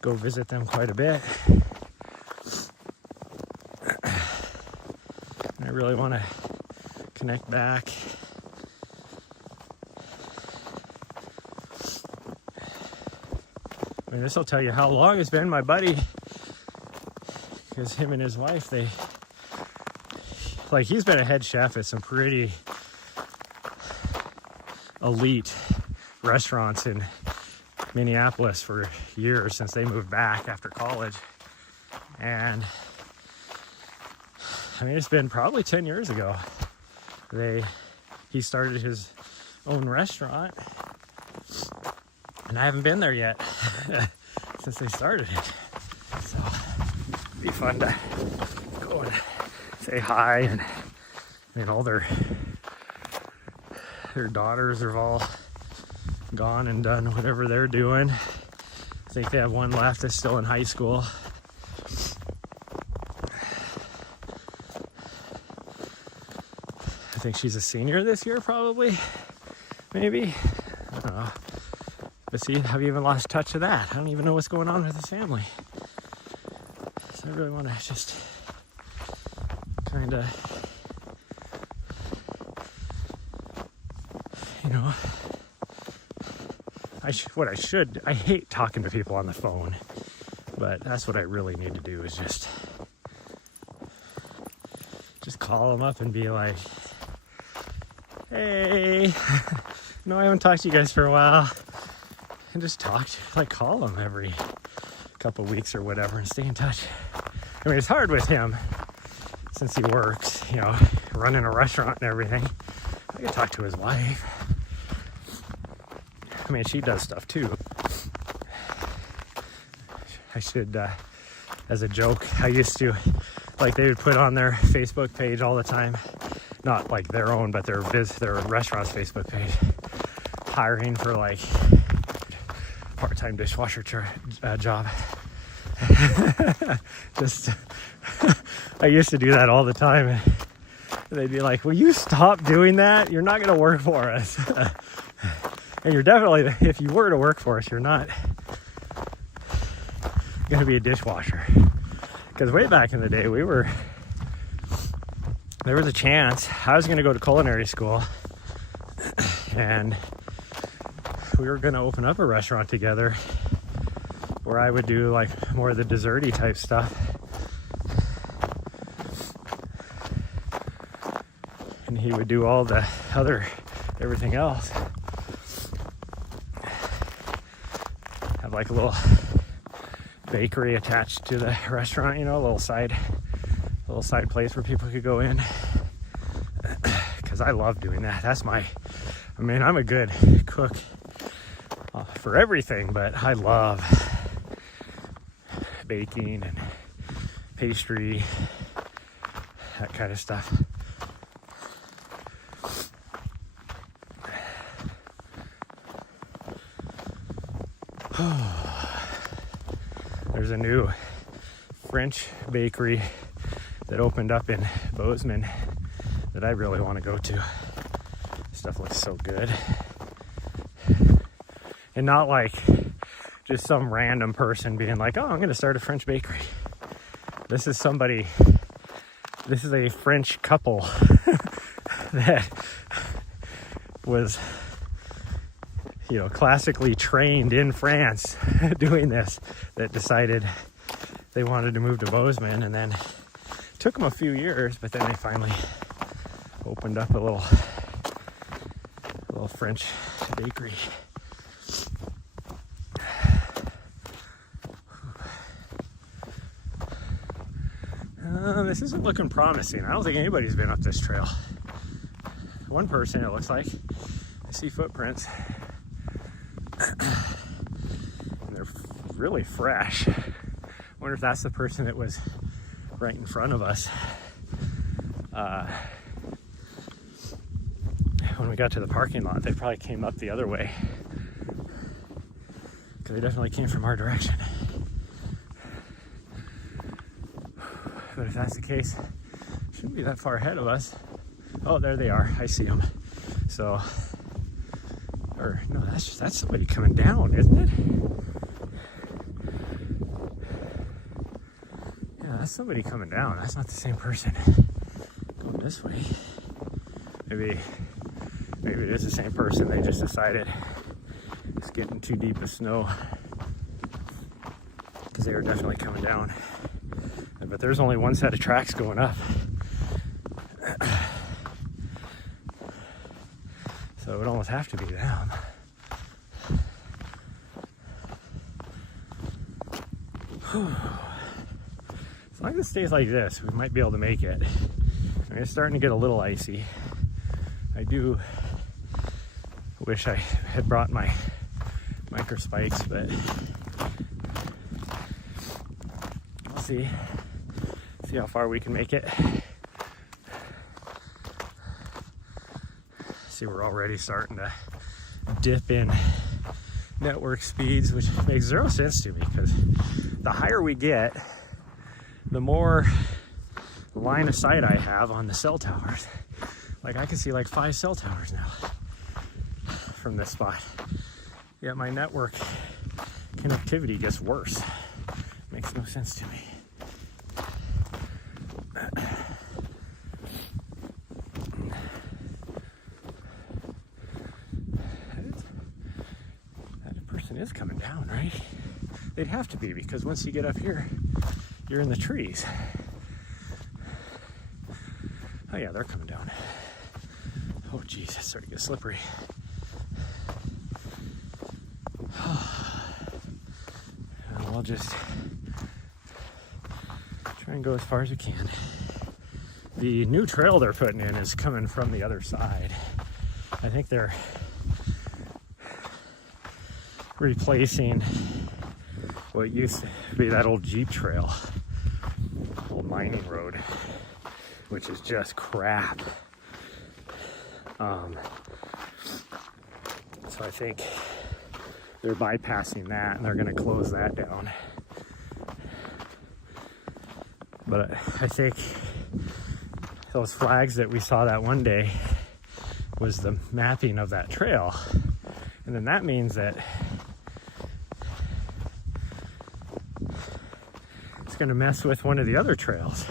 go visit them quite a bit. And I really want to connect back. I mean, this will tell you how long it's been, my buddy, because him and his wife, he's been a head chef at some pretty elite restaurants in Minneapolis for years, since they moved back after college. And I mean, it's been probably 10 years ago. He started his own restaurant, and I haven't been there yet since they started it. So it'd be fun to go and say hi, and you know, their daughters are all gone and done whatever they're doing. I think they have one left that's still in high school. I think she's a senior this year, probably, maybe. I don't know. But see, have you even lost touch of that? I don't even know what's going on with his family. So I really want to just kind of, you know, I hate talking to people on the phone, but that's what I really need to do, is just call them up and be like, hey, no, I haven't talked to you guys for a while. And just call them every couple weeks or whatever and stay in touch. I mean, it's hard with him since he works, you know, running a restaurant and everything. I can talk to his wife. I mean, she does stuff too. I should, as a joke, I used to, they would put on their Facebook page all the time, not like their own, but their restaurant's Facebook page, hiring for part-time dishwasher job. I used to do that all the time. They'd be like, will you stop doing that? You're not going to work for us. And you're definitely, if you were to work for us, you're not going to be a dishwasher. Because way back in the day, there was a chance I was going to go to culinary school, and we were going to open up a restaurant together where I would do more of the desserty type stuff, and he would do all the everything else. Have a little bakery attached to the restaurant, you know, a little side place where people could go in, because I love doing that. I'm a good cook for everything, but I love baking and pastry, that kind of stuff. There's a new French bakery that opened up in Bozeman that I really want to go to. Stuff looks so good. And not like just some random person being like, oh, I'm going to start a French bakery. This is a French couple that was, classically trained in France doing this, that decided they wanted to move to Bozeman, and then took them a few years, but then they finally opened up a little French bakery. This isn't looking promising. I don't think anybody's been up this trail. One person, it looks like. I see footprints. And they're really fresh. I wonder if that's the person that was right in front of us. When we got to the parking lot, they probably came up the other way. Because they definitely came from our direction. But if that's the case, shouldn't be that far ahead of us. Oh, there they are. I see them. So, or no, that's somebody coming down, isn't it? Yeah, that's somebody coming down. That's not the same person going this way. Maybe it is the same person. They just decided it's getting too deep of snow, because they were definitely coming down. But there's only one set of tracks going up. So it would almost have to be them. As long as it stays like this, we might be able to make it. I mean, it's starting to get a little icy. I do wish I had brought my micro spikes, but we'll see how far we can make it. See, we're already starting to dip in network speeds, which makes zero sense to me, because the higher we get, the more line of sight I have on the cell towers. Like, I can see like 5 cell towers now from this spot. Yet my network connectivity gets worse. Makes no sense to me. That person is coming down, right? They'd have to be, because once you get up here, you're in the trees. Oh yeah, they're coming down. Oh geez, it's starting to get slippery. I'll just try and go as far as we can. The new trail they're putting in is coming from the other side. I think they're replacing what used to be that old Jeep trail, old mining road, which is just crap. So I think they're bypassing that, and they're going to close that down. But I think those flags that we saw that one day was the mapping of that trail. And then that means that it's going to mess with one of the other trails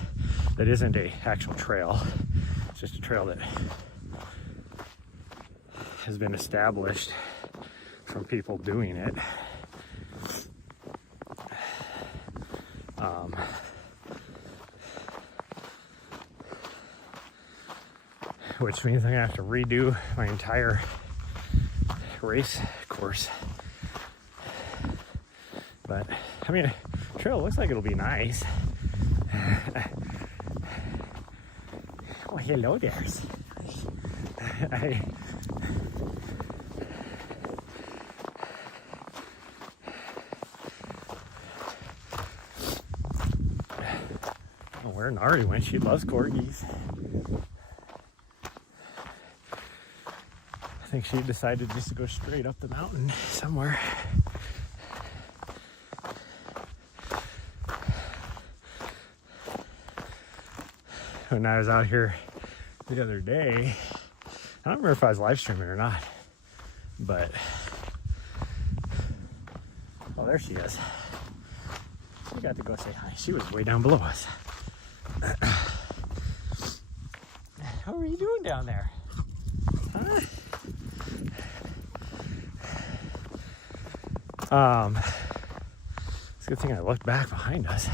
that isn't an actual trail. It's just a trail that has been established from people doing it. Which means I'm gonna have to redo my entire race course. But I mean, trail looks like it'll be nice. Oh, hello there. Where Nari went, she loves corgis. I think she decided just to go straight up the mountain somewhere. when I was out here the other day. I don't remember if I was live streaming or not, but oh, there she is. She got to go say hi. She was way down below us. How are you doing down there? Huh? It's a good thing I looked back behind us.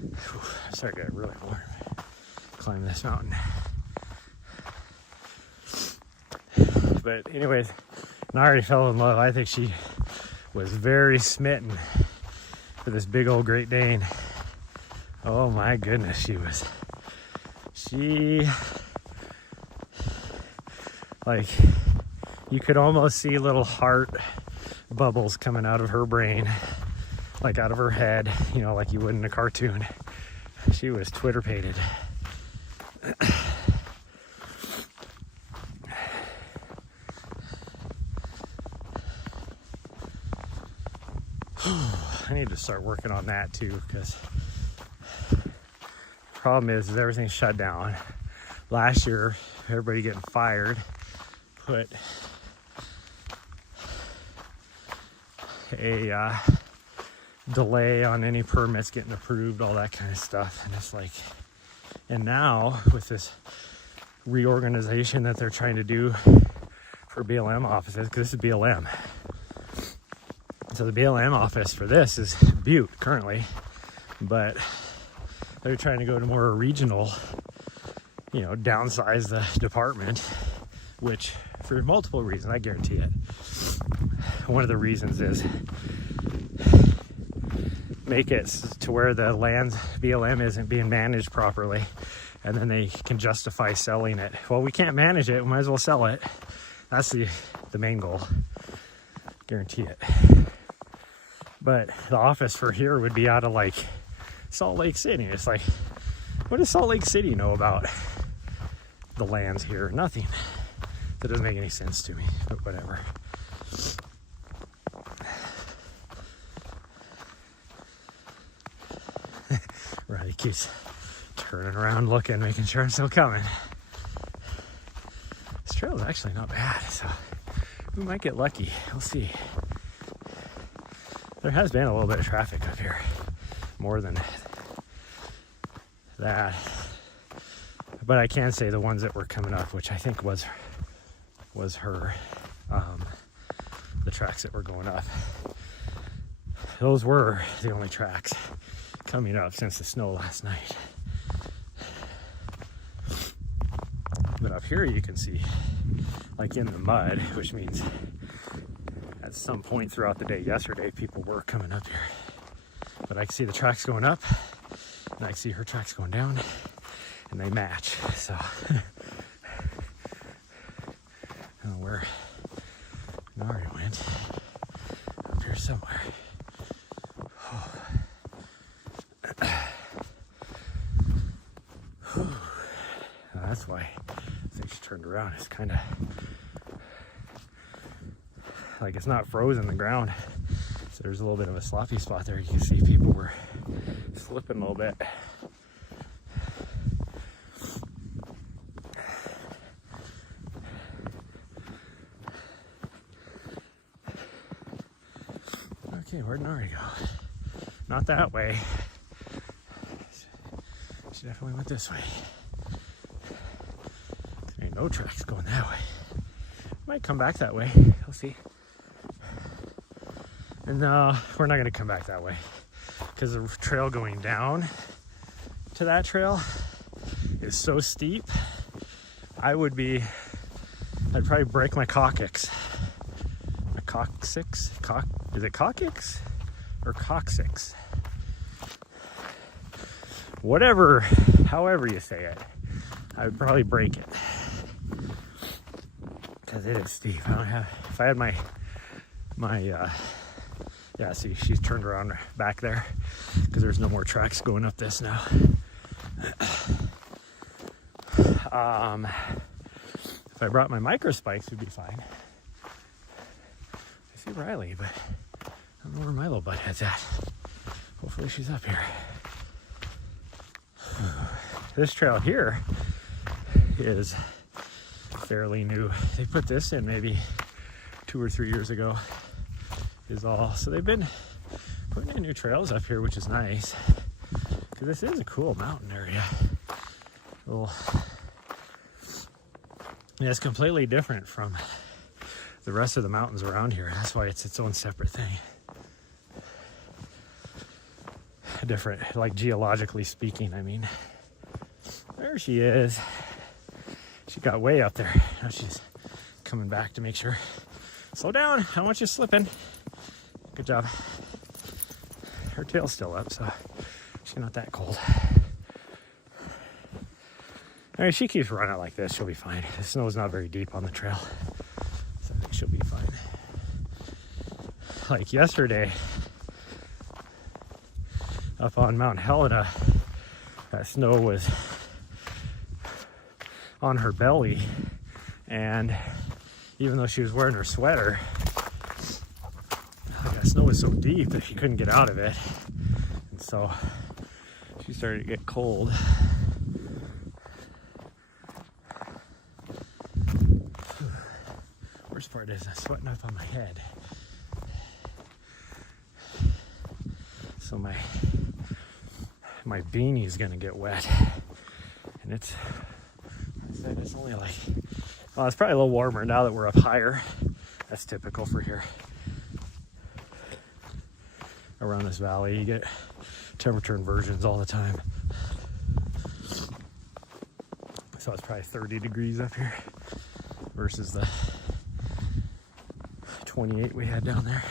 Whew, I'm starting to get really warm. Climb this mountain. But anyways, Nari fell in love. I think she was very smitten for this big old Great Dane. Oh my goodness, she like, you could almost see little heart bubbles coming out of her brain, like out of her head, you know, like you would in a cartoon. She was Twitter-pated. I need to start working on that too, because the problem is everything's shut down. Last year, everybody getting fired put a delay on any permits getting approved, all that kind of stuff. And it's like, and now with this reorganization that they're trying to do for BLM offices, because this is BLM. So the BLM office for this is Butte currently, but they're trying to go to more regional, you know, downsize the department, which for multiple reasons, I guarantee it. One of the reasons is make it to where the land BLM isn't being managed properly, and then they can justify selling it. Well, we can't manage it, we might as well sell it. That's the main goal, guarantee it. But the office for here would be out of like Salt Lake City. It's like, what does Salt Lake City know about the lands here? Nothing. That doesn't make any sense to me, but whatever. Riley keeps turning around looking, making sure I'm still coming. This trail is actually not bad, so we might get lucky. We'll see. There has been a little bit of traffic up here, more than that. But I can say the ones that were coming up, which I think was her, the tracks that were going up, those were the only tracks coming up since the snow last night. But up here you can see, like in the mud, which means at some point throughout the day yesterday, people were coming up here. But I can see the tracks going up, and I can see her tracks going down, and they match. So, I don't know where Nari went. Up here somewhere. Oh. That's why I think she turned around. It's kind of like it's not frozen the ground, so there's a little bit of a sloppy spot there. You can see people were slipping a little bit. Okay, where'd Nari go? Not that way. She definitely went this way. There ain't no tracks going that way. Might come back that way. We'll see. And no, we're not going to come back that way, because the trail going down to that trail is so steep. I'd probably break my coccyx. My coccyx? Is it coccyx or coccyx? Whatever, however you say it, I would probably break it, because it is steep. If I had my yeah, see, she's turned around back there because there's no more tracks going up this now. If I brought my micro spikes, it'd be fine. I see Riley, but I don't know where my little butthead's at. Hopefully she's up here. this trail here is fairly new. They put this in maybe 2 or 3 years ago is all. So they've been putting in new trails up here, which is nice, because this is a cool mountain area. Well, yeah, it's completely different from the rest of the mountains around here. That's why it's its own separate thing. Different, like geologically speaking, I mean. There she is. She got way up there. Now she's coming back to make sure. Slow down, I don't want you slipping. Good job. Her tail's still up, so she's not that cold. I mean, she keeps running like this, she'll be fine. The snow's not very deep on the trail, so I think she'll be fine. Like yesterday, up on Mount Helena, that snow was on her belly, and even though she was wearing her sweater, that snow was so deep that she couldn't get out of it, and so she started to get cold. Worst part is I'm sweating up on my head, so my beanie is gonna get wet, and it's only like, well, it's probably a little warmer now that we're up higher. That's typical for here. Around this valley, you get temperature inversions all the time. So it's probably 30 degrees up here versus the 28 we had down there.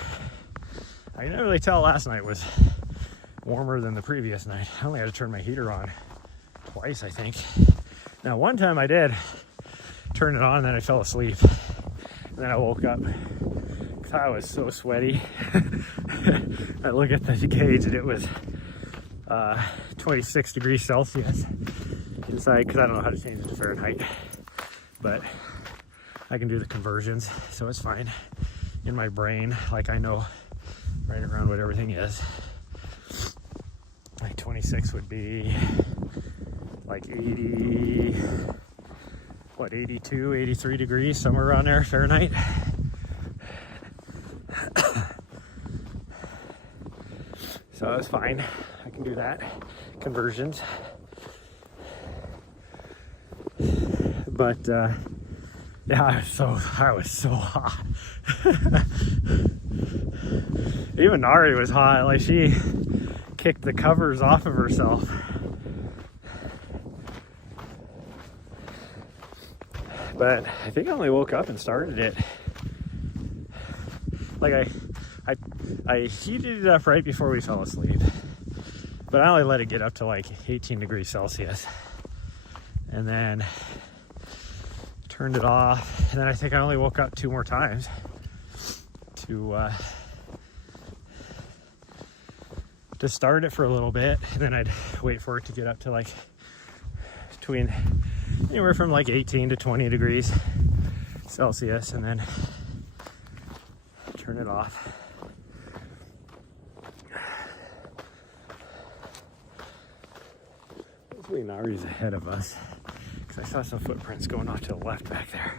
I can never really tell. Last night was warmer than the previous night. I only had to turn my heater on twice, I think. Now, one time I did turn it on and then I fell asleep. And then I woke up because I was so sweaty. I look at the gauge and it was 26 degrees Celsius inside, because I don't know how to change it to Fahrenheit. But I can do the conversions, so it's fine. In my brain, like I know right around what everything is. Like 26 would be like 80, what, 82, 83 degrees, somewhere around there, Fahrenheit. So it's fine. I can do that. Conversions. But yeah, I was so hot. Even Nari was hot. Like, she kicked the covers off of herself. But I think I only woke up and started it. Like I heated it up right before we fell asleep. But I only let it get up to like 18 degrees Celsius. And then turned it off. And then I think I only woke up 2 more times to start it for a little bit, and then I'd wait for it to get up to like between anywhere from like 18 to 20 degrees Celsius, and then turn it off. Hopefully Nari's ahead of us, because I saw some footprints going off to the left back there.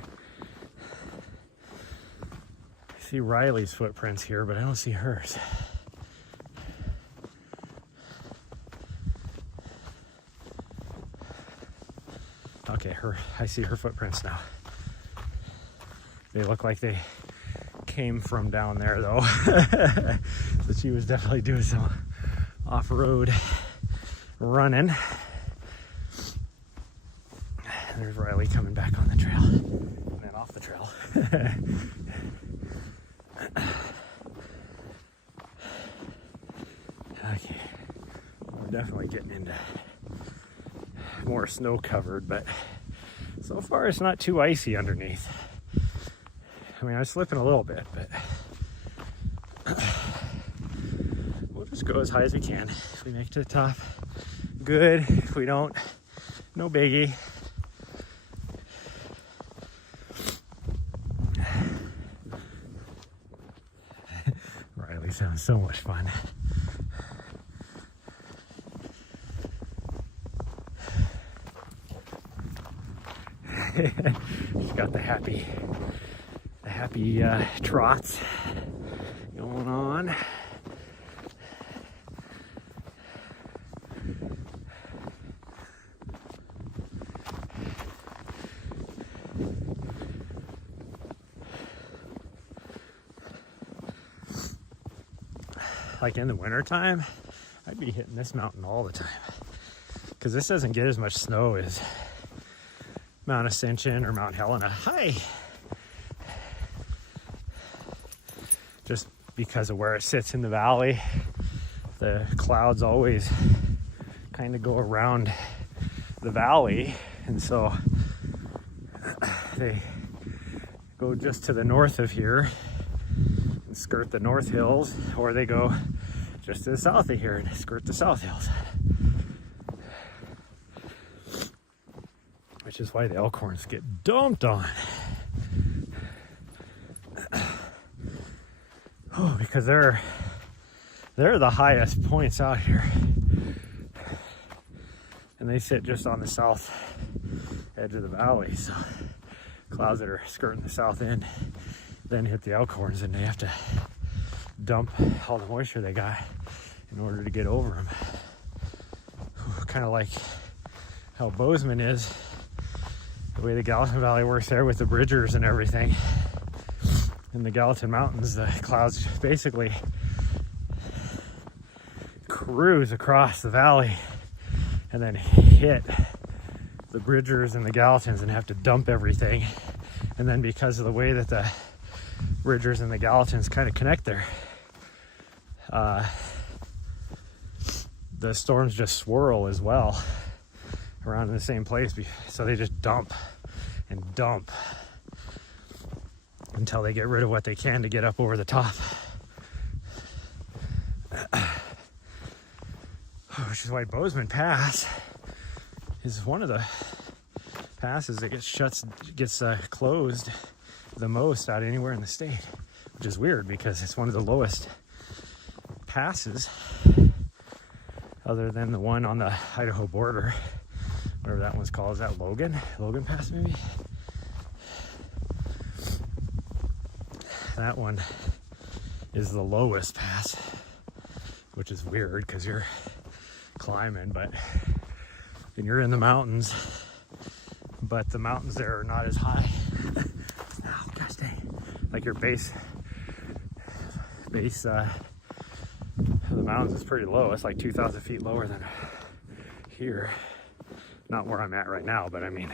I see Riley's footprints here, but I don't see hers. Okay, I see her footprints now. They look like they came from down there though. So she was definitely doing some off-road running. And there's Riley coming back on the trail and then off the trail. Okay, we're definitely getting into more snow covered, but so far it's not too icy underneath. I mean, I'm slipping a little bit, but we'll just go as high as we can. If we make it to the top, good. If we don't, no biggie. Riley's having so much fun. She's got the happy trots going on. Like in the wintertime, I'd be hitting this mountain all the time, because this doesn't get as much snow as Mount Ascension or Mount Helena. Hi! Just because of where it sits in the valley, the clouds always kind of go around the valley, and so they go just to the north of here and skirt the North Hills, or they go just to the south of here and skirt the South Hills. Which is why the elkhorns get dumped on. Oh, because they're the highest points out here. And they sit just on the south edge of the valley, so clouds that are skirting the south end then hit the elkhorns, and they have to dump all the moisture they got in order to get over them. Kind of like how Bozeman is, the way the Gallatin Valley works there with the bridgers and everything. In the Gallatin Mountains, the clouds basically cruise across the valley and then hit the bridgers and the Gallatins and have to dump everything. And then because of the way that the bridgers and the Gallatins kind of connect there, the storms just swirl as well around in the same place, so they just dump and dump until they get rid of what they can to get up over the top. Which is why Bozeman Pass is one of the passes that gets closed the most out anywhere in the state, which is weird because it's one of the lowest passes other than the one on the Idaho border, whatever that one's called. Is that Logan Pass maybe? That one is the lowest pass, which is weird because you're climbing, but then you're in the mountains, but the mountains there are not as high. Oh gosh dang. Like your base of the mountains is pretty low. It's like 2,000 feet lower than here. Not where I'm at right now, but I mean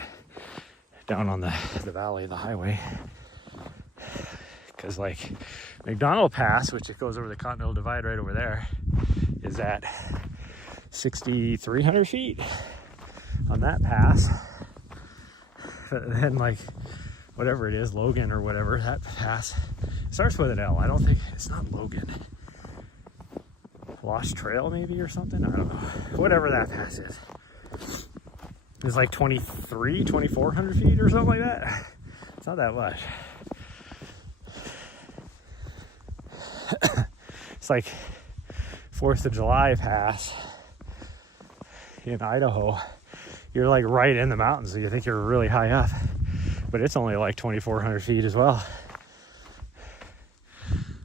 down on the valley, the highway. Because like McDonald Pass, which it goes over the Continental Divide right over there, is at 6,300 feet on that pass. But then like whatever it is, Logan or whatever, that pass starts with an L. I don't think, it's not Logan. Lost Trail maybe or something? I don't know. Whatever that pass is. It's like 2,400 feet or something like that. It's not that much. It's like 4th of July Pass in Idaho. You're like right in the mountains, so you think you're really high up, but it's only like 2,400 feet as well.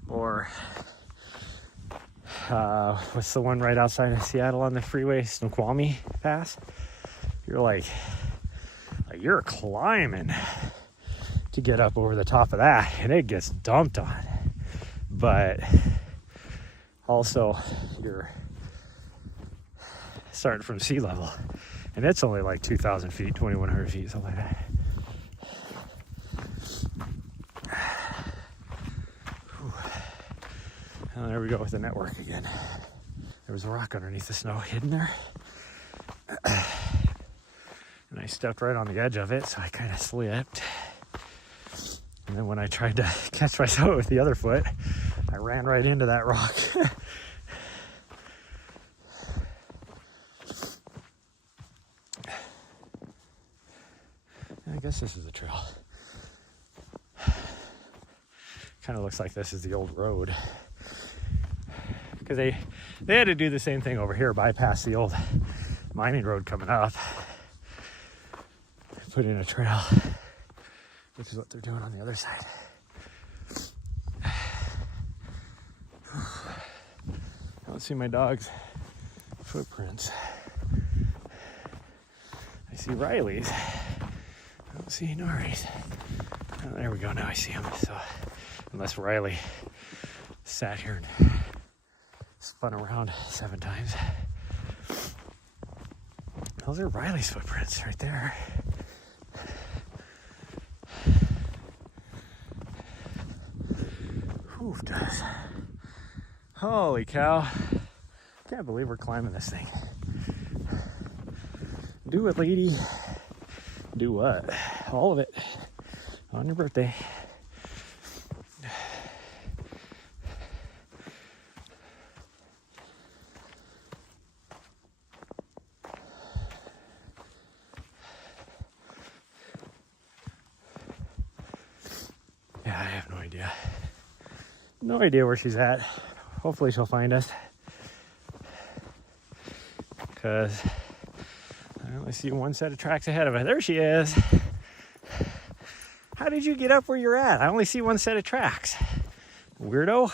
Or what's the one right outside of Seattle on the freeway, Snoqualmie Pass? You're like you're climbing to get up over the top of that, and it gets dumped on. But also you're starting from sea level, and it's only like 2,000 feet, 2,100 feet, something like that. And there we go with the network again. There was a rock underneath the snow hidden there. And I stepped right on the edge of it, so I kind of slipped. And then when I tried to catch myself with the other foot, I ran right into that rock. I guess this is the trail. Kind of looks like this is the old road. Because they had to do the same thing over here, bypass the old mining road coming up. put in a trail, which is what they're doing on the other side. I don't see my dog's footprints. I see Riley's. I don't see Nori's. Oh, there we go. Now I see him. So, unless Riley sat here and spun around 7 times. Those are Riley's footprints right there. Oof, does. Holy cow. Can't believe we're climbing this thing. Do it, lady. Do what? All of it. On your birthday. Yeah, I have no idea. No idea where she's at. Hopefully she'll find us. Because I only see one set of tracks ahead of us. There she is. How did you get up where you're at? I only see one set of tracks. Weirdo.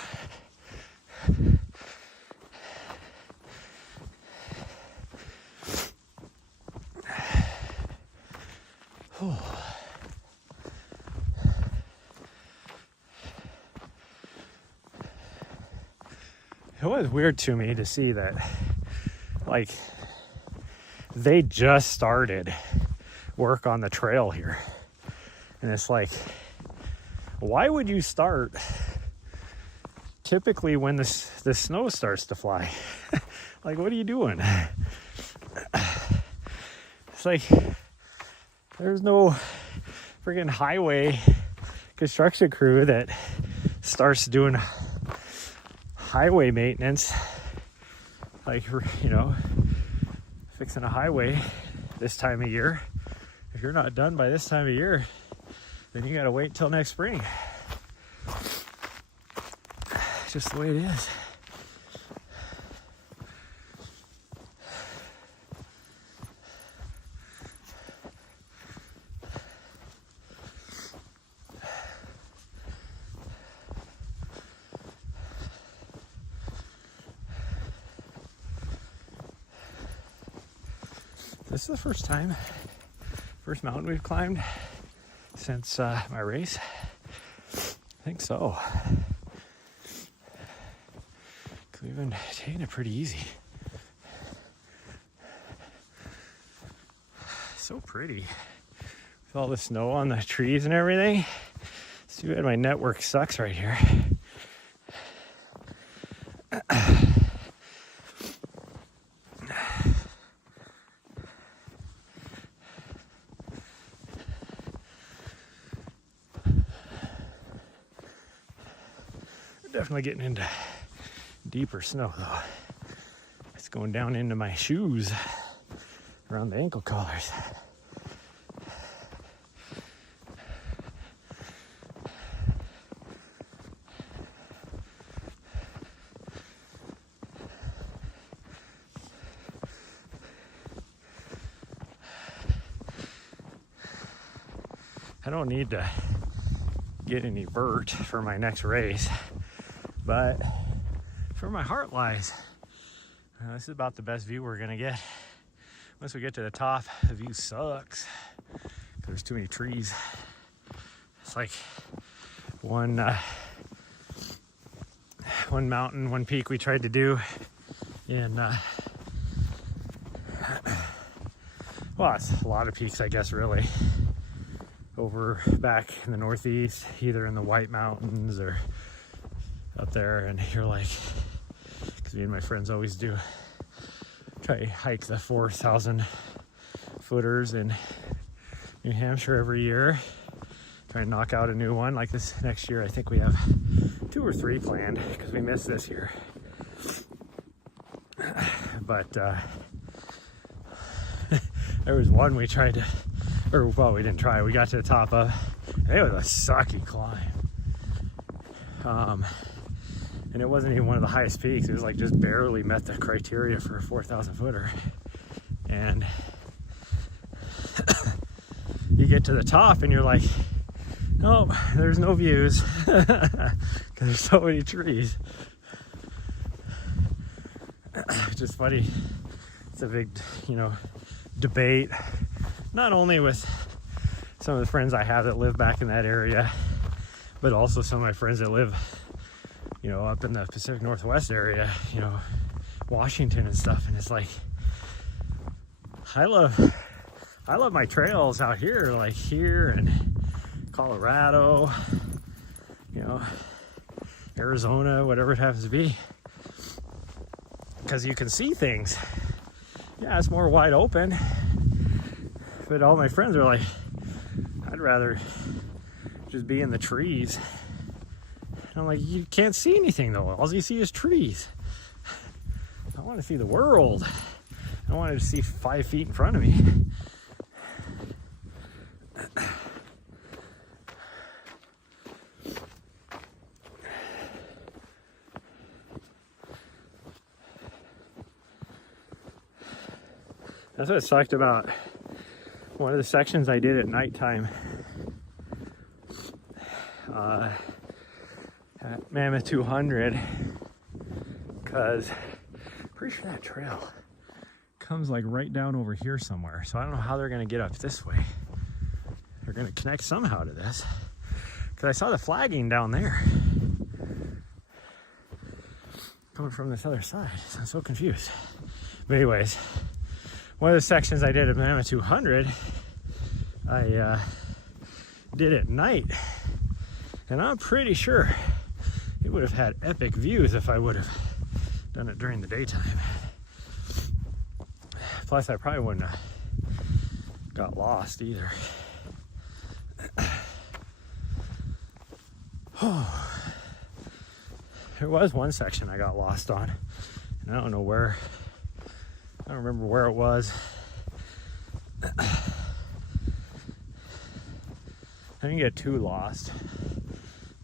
It was weird to me to see that, like, they just started work on the trail here. And it's like, why would you start typically when the snow starts to fly? Like, what are you doing? It's like, there's no friggin' highway construction crew that starts doing highway maintenance, like, you know, fixing a highway this time of year. If you're not done by this time of year, then you gotta wait till next spring. It's just the way it is. This is the first mountain we've climbed since my race. I think so. Cause we've been taking it pretty easy. So pretty. With all the snow on the trees and everything. It's too bad my network sucks right here. Definitely getting into deeper snow though. It's going down into my shoes around the ankle collars. I don't need to get any vert for my next race. But for my heart lies, this is about the best view we're gonna get. Once we get to the top, the view sucks because there's too many trees. It's like one mountain, one peak we tried to do in, well, it's a lot of peaks, I guess, really, over back in the Northeast, either in the White Mountains or up there. And you're like, because me and my friends always do try to hike the 4,000 footers in New Hampshire every year, try and knock out a new one. Like this next year, I think we have 2 or 3 planned because we missed this year. But there was one we tried to, or well, we didn't try, we got to the top of, and it was a sucky climb. And it wasn't even one of the highest peaks. It was like just barely met the criteria for a 4,000 footer. And you get to the top and you're like, nope, there's no views because there's so many trees. Which is funny. It's a big, debate, not only with some of the friends I have that live back in that area, but also some of my friends that live, up in the Pacific Northwest area, Washington and stuff. And it's like, I love my trails out here, like here in Colorado, Arizona, whatever it happens to be, because you can see things. Yeah, it's more wide open, but all my friends are like, I'd rather just be in the trees. And I'm like, you can't see anything though. All you see is trees. I want to see the world. I wanted to see 5 feet in front of me. That's what it's talked about. One of the sections I did at nighttime at Mammoth 200, because I'm pretty sure that trail comes like right down over here somewhere. So I don't know how they're going to get up this way. They're going to connect somehow to this, because I saw the flagging down there coming from this other side. So I'm so confused. But anyways, one of the sections I did at Mammoth 200, I did at night, and I'm pretty sure it would have had epic views if I would have done it during the daytime. Plus, I probably wouldn't have got lost either. There was one section I got lost on, and I don't know where. I don't remember where it was. I didn't get too lost.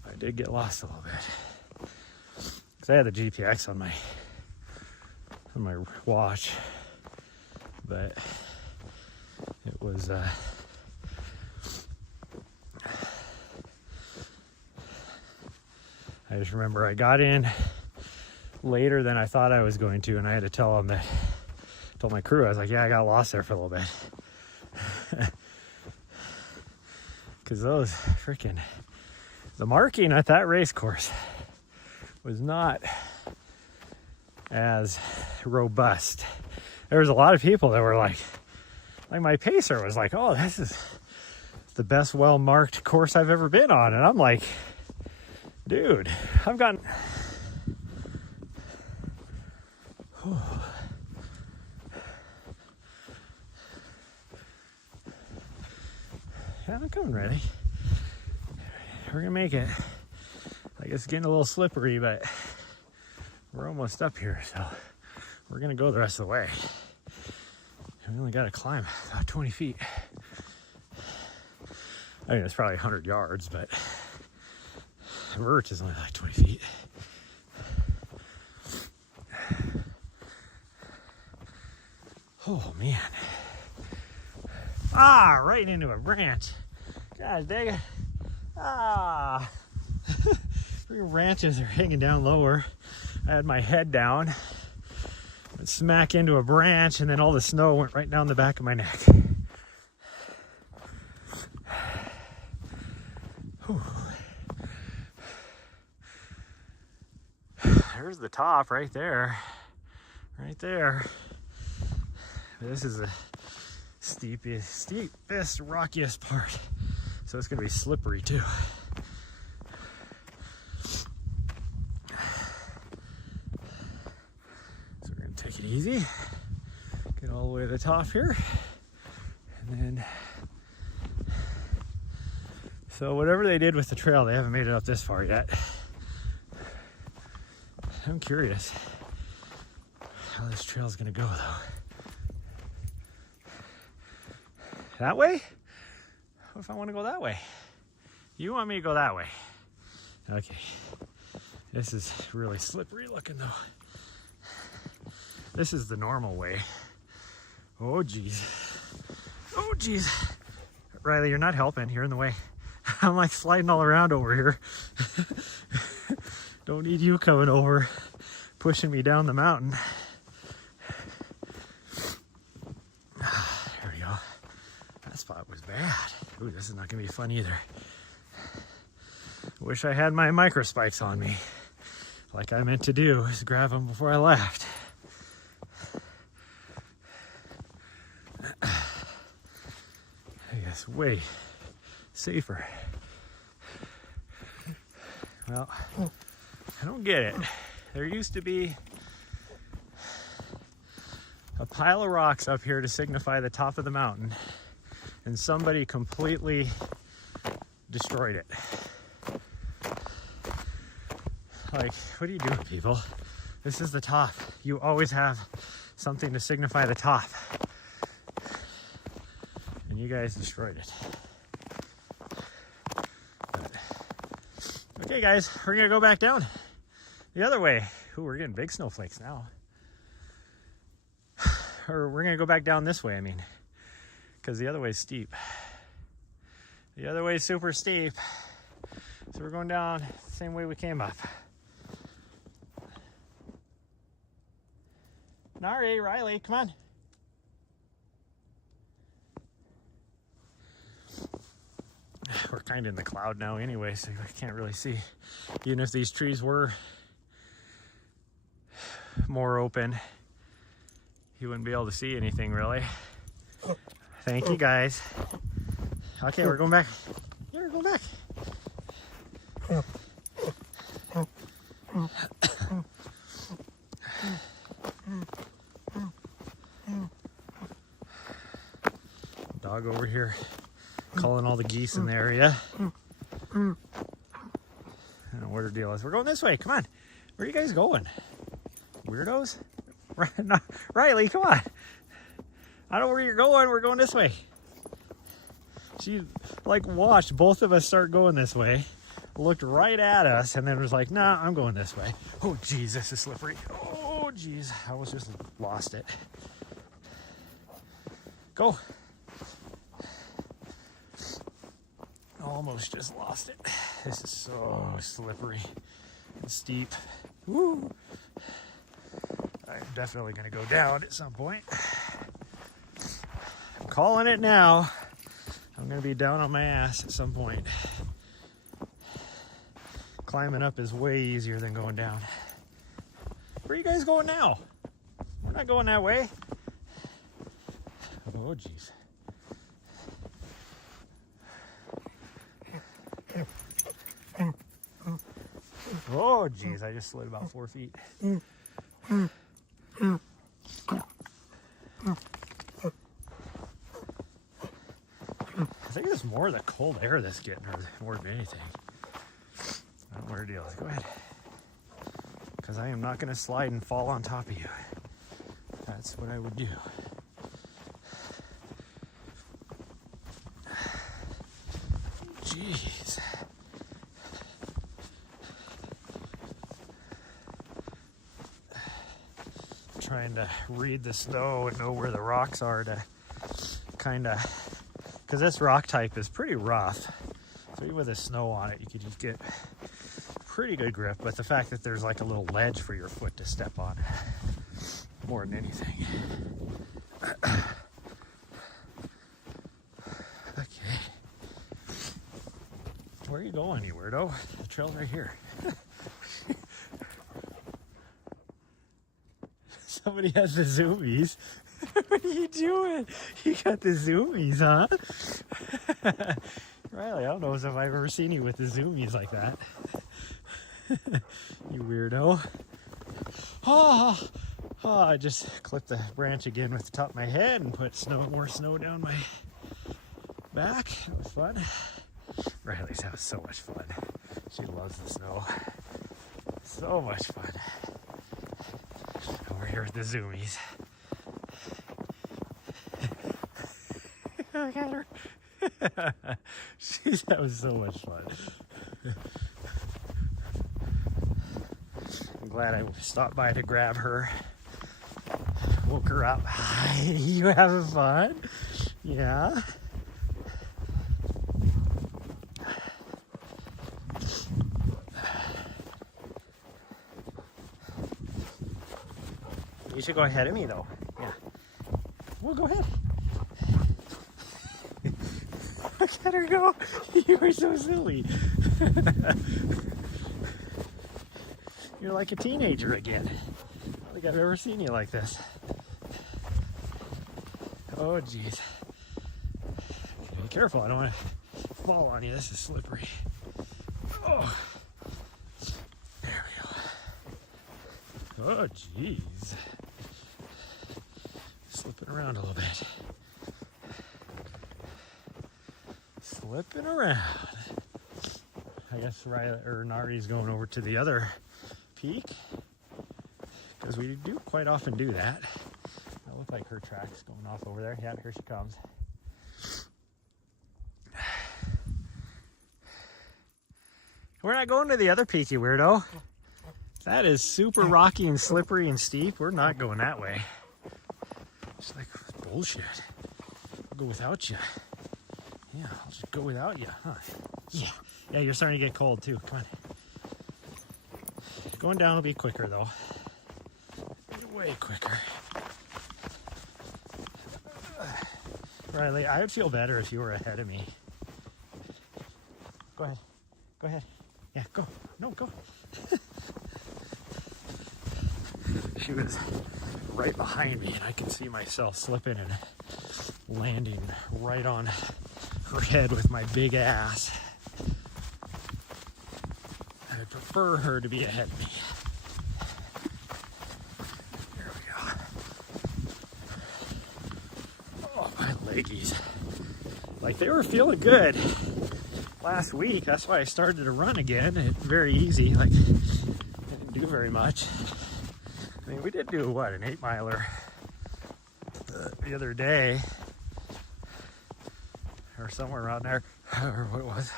I did get lost a little bit, because I had the GPX on my watch, but it was I just remember I got in later than I thought I was going to, and I had to told my crew, I was like, yeah, I got lost there for a little bit. Because the marking at that race course was not as robust. There was a lot of people that were like my pacer was like, oh, this is the best well-marked course I've ever been on. And I'm like, dude, I've gotten... Yeah, I'm coming ready. We're gonna make it. I guess it's getting a little slippery, but we're almost up here, so we're gonna go the rest of the way. We only gotta climb about 20 feet. I mean, it's probably 100 yards, but the vert is only like 20 feet. Oh man. Ah, right into a branch. Gosh dang it. Ah. Branches are hanging down lower. I had my head down, went smack into a branch, and then all the snow went right down the back of my neck. Whew. There's the top right there. Right there. This is the steepest, rockiest part. So it's gonna be slippery too. So we're gonna take it easy, get all the way to the top here, and then, so whatever they did with the trail, they haven't made it up this far yet. I'm curious how this trail is gonna go though. That way? What if I want to go that way? You want me to go that way? Okay. This is really slippery looking though. This is the normal way. Oh geez. Oh geez. Riley, you're not helping. You're in the way. I'm like sliding all around over here. Don't need you coming over, pushing me down the mountain. There we go. That spot was bad. Ooh, this is not gonna be fun either. Wish I had my micro spikes on me. Like I meant to do, is grab them before I left. I guess way safer. Well, I don't get it. There used to be a pile of rocks up here to signify the top of the mountain, and somebody completely destroyed it. Like, what do you do, people? This is the top. You always have something to signify the top. And you guys destroyed it. But, okay, guys, we're gonna go back down the other way. Ooh, we're getting big snowflakes now. Or we're gonna go back down this way, I mean, because the other way is steep. The other way is super steep. So we're going down the same way we came up. Nari, Riley, come on. We're kind of in the cloud now anyway, so I can't really see. Even if these trees were more open, you wouldn't be able to see anything really. Thank you, guys. Okay, we're going back. Yeah, we're going back. Dog over here calling all the geese in the area. I don't know what her deal is. We're going this way. Come on. Where are you guys going? Weirdos? Riley, come on. I don't know where you're going. We're going this way. She like watched both of us start going this way, looked right at us, and then was like, nah, I'm going this way. Oh, geez, this is slippery. Oh, geez, I almost just lost it. Go. Almost just lost it. This is so slippery and steep. Woo. I'm definitely going to go down at some point. I'm calling it now. I'm going to be down on my ass at some point. Climbing up is way easier than going down. Where are you guys going now? We're not going that way. Oh, geez. Oh, geez, I just slid about 4 feet. I think it's more the cold air that's getting her more than anything. I don't know where to deal with. Go ahead. Because I am not going to slide and fall on top of you. That's what I would do. Jeez. Trying to read the snow and know where the rocks are to kind of, because this rock type is pretty rough. So even with the snow on it, you could just get pretty good grip. But the fact that there's like a little ledge for your foot to step on, more than anything. Okay. Where are you going, you weirdo? The trail's right here. Somebody has the zoomies. What are you doing? You got the zoomies, huh? Riley, I don't know if I've ever seen you with the zoomies like that. You weirdo. Oh, I just clipped the branch again with the top of my head and put more snow down my back. That was fun. Riley's having so much fun. She loves the snow. So much fun. Over here with the zoomies. Look at her. She's having so much fun. I'm glad I stopped by to grab her. Woke her up. Hi, you having fun? Yeah. You should go ahead of me though. Yeah. Well, go ahead. Look at her go. You were so silly. You're like a teenager again. I don't think I've ever seen you like this. Oh, geez. Be careful. I don't want to fall on you. This is slippery. Oh. There we go. Oh, geez. Slipping around a little bit. Slipping around. I guess Nari's going over to the other peak because we do quite often do that. That looked like her tracks going off over there. Yeah, here she comes. We're not going to the other peak, you weirdo. That is super rocky and slippery and steep. We're not going that way. It's like bullshit. I'll go without you. Yeah, I'll just go without you, huh? Yeah. Yeah, you're starting to get cold too. Come on. Going down will be quicker though. Way quicker. Riley, I would feel better if you were ahead of me. Go ahead. Go ahead. Yeah, go. No, go. She was right behind me and I could see myself slipping and landing right on her head with my big ass. I would prefer her to be ahead of me. There we go. Oh, my leggies. Like they were feeling good last week. That's why I started to run again. It's very easy. Like I didn't do very much. I mean, we did do what, an 8-miler the other day. Or somewhere around there, or what it was.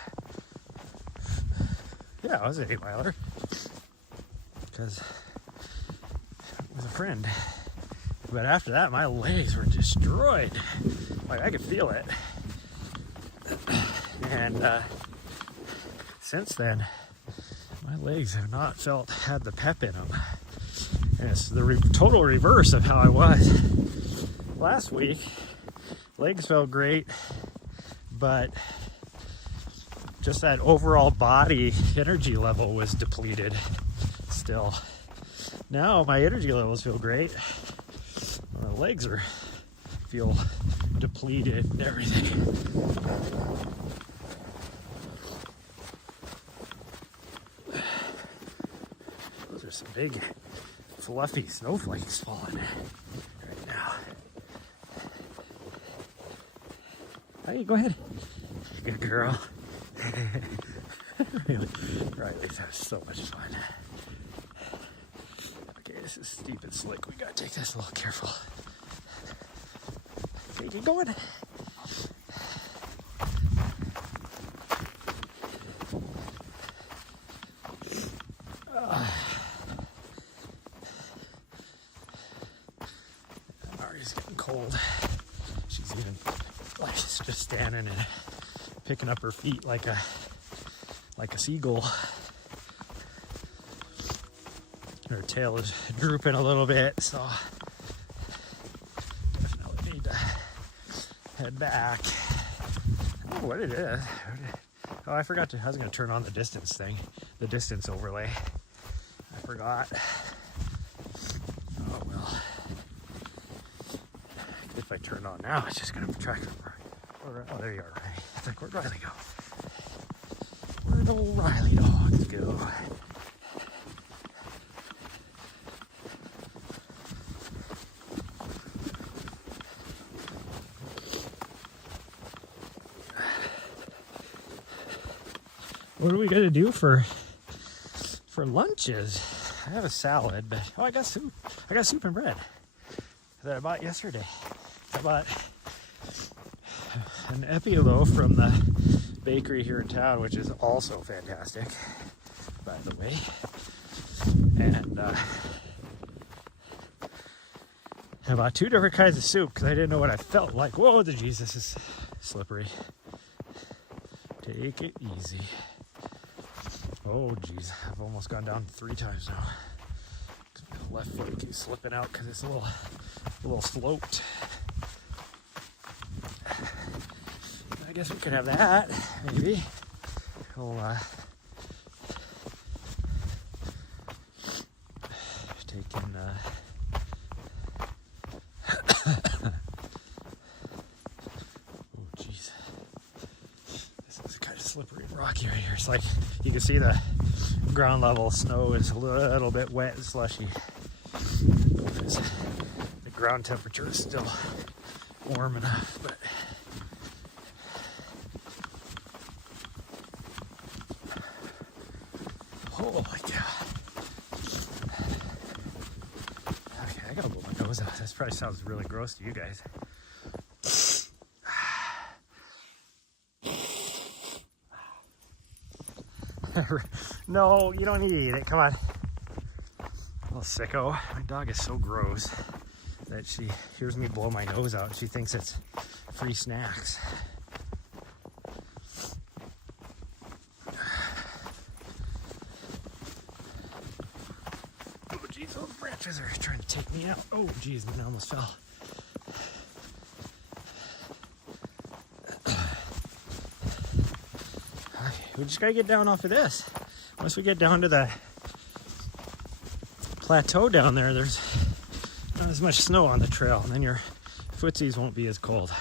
Yeah, it was an 8-miler. Because it was a friend. But after that, my legs were destroyed. Like, I could feel it. And since then, my legs have not had the pep in them. And it's the total reverse of how I was last week. Legs felt great. But just that overall body energy level was depleted still. Now my energy levels feel great. My legs feel depleted and everything. Those are some big fluffy snowflakes falling right now. Hey, go ahead. Good girl. Riley's having so much fun. Okay, this is steep and slick. We gotta take this a little careful. Okay, keep going. Ari's getting cold. She's just standing and picking up her feet like a seagull. Her tail is drooping a little bit, so definitely need to head back. I don't know what it is. Oh, I forgot I was going to turn on the distance thing, the distance overlay. I forgot. Oh well. If I turn it on now, it's just going to track it. Oh, there you are, Riley. It's like, where'd Riley go? Where'd old Riley dogs go? What are we gonna do for lunches? I have a salad, but I got soup. I got soup and bread that I bought yesterday. I bought an Epi loaf from the bakery here in town, which is also fantastic, by the way. And I bought 2 different kinds of soup because I didn't know what I felt like. Whoa, Jesus, this is slippery. Take it easy. Oh, geez, I've almost gone down 3 times now. left foot keeps slipping out because it's a little sloped. I guess we could have that, maybe. We'll take in oh jeez, this is kind of slippery and rocky right here. It's like you can see the ground level snow is a little bit wet and slushy. The ground temperature is still warm enough, but holy cow. Okay, I gotta blow my nose out. This probably sounds really gross to you guys. No, you don't need to eat it. Come on. Little sicko. My dog is so gross that she hears me blow my nose out. She thinks it's free snacks. Oh, geez, those branches are trying to take me out. Oh, geez, I almost fell. We just gotta get down off of this. Once we get down to the plateau down there, there's not as much snow on the trail, and then your footsies won't be as cold.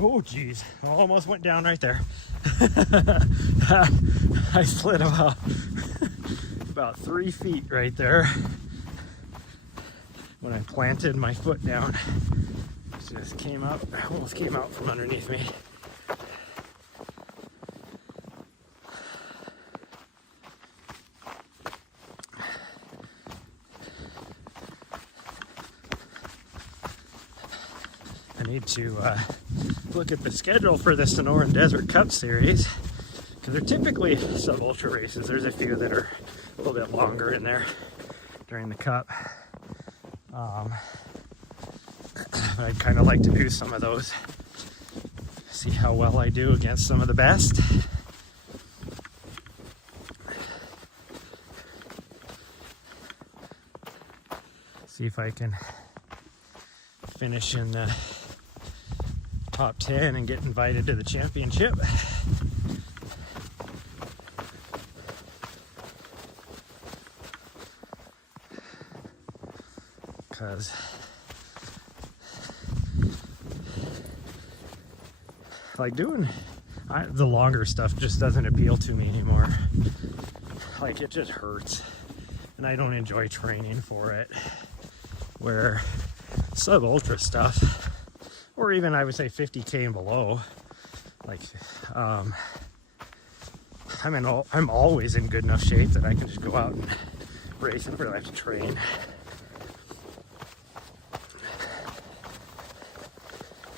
Oh geez, I almost went down right there. I slid about 3 feet right there. When I planted my foot down, it just came out, almost came out from underneath me. I need to look at the schedule for the Sonoran Desert Cup Series, because they're typically sub-ultra races. There's a few that are a little bit longer in there during the Cup. I'd kind of like to do some of those, see how well I do against some of the best. See if I can finish in the top 10 and get invited to the championship. Because like doing the longer stuff just doesn't appeal to me anymore. Like it just hurts, and I don't enjoy training for it. Where sub-ultra stuff, or even I would say 50K and below, like I'm always in good enough shape that I can just go out and race and really have to train.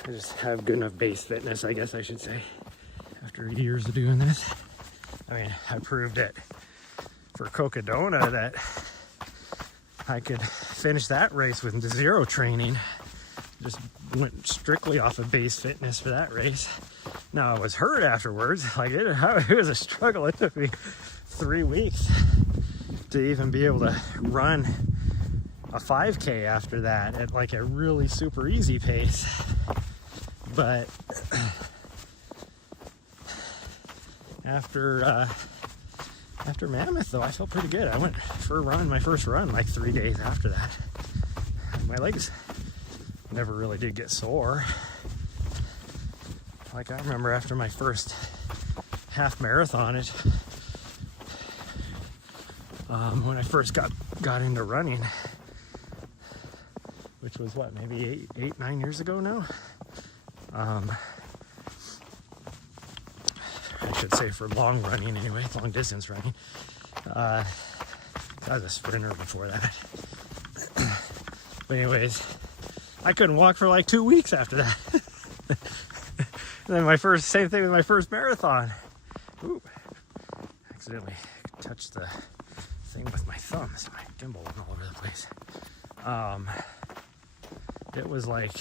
I just have good enough base fitness, I guess I should say, after years of doing this. I mean, I proved it for Cocodona that I could finish that race with zero training. Just went strictly off of base fitness for that race. Now I was hurt afterwards. Like it was a struggle. It took me 3 weeks to even be able to run a 5K after that at like a really super easy pace. But after Mammoth, though, I felt pretty good. I went for a run, my first run, like 3 days after that. My legs never really did get sore. Like I remember after my first half marathon, when I first got into running, which was what, maybe 9 years ago now. I should say for long running anyway, long distance running. I was a sprinter before that. But anyways, I couldn't walk for like 2 weeks after that. And then same thing with my first marathon. Ooh, accidentally touched the thing with my thumb, so my gimbal went all over the place. It was like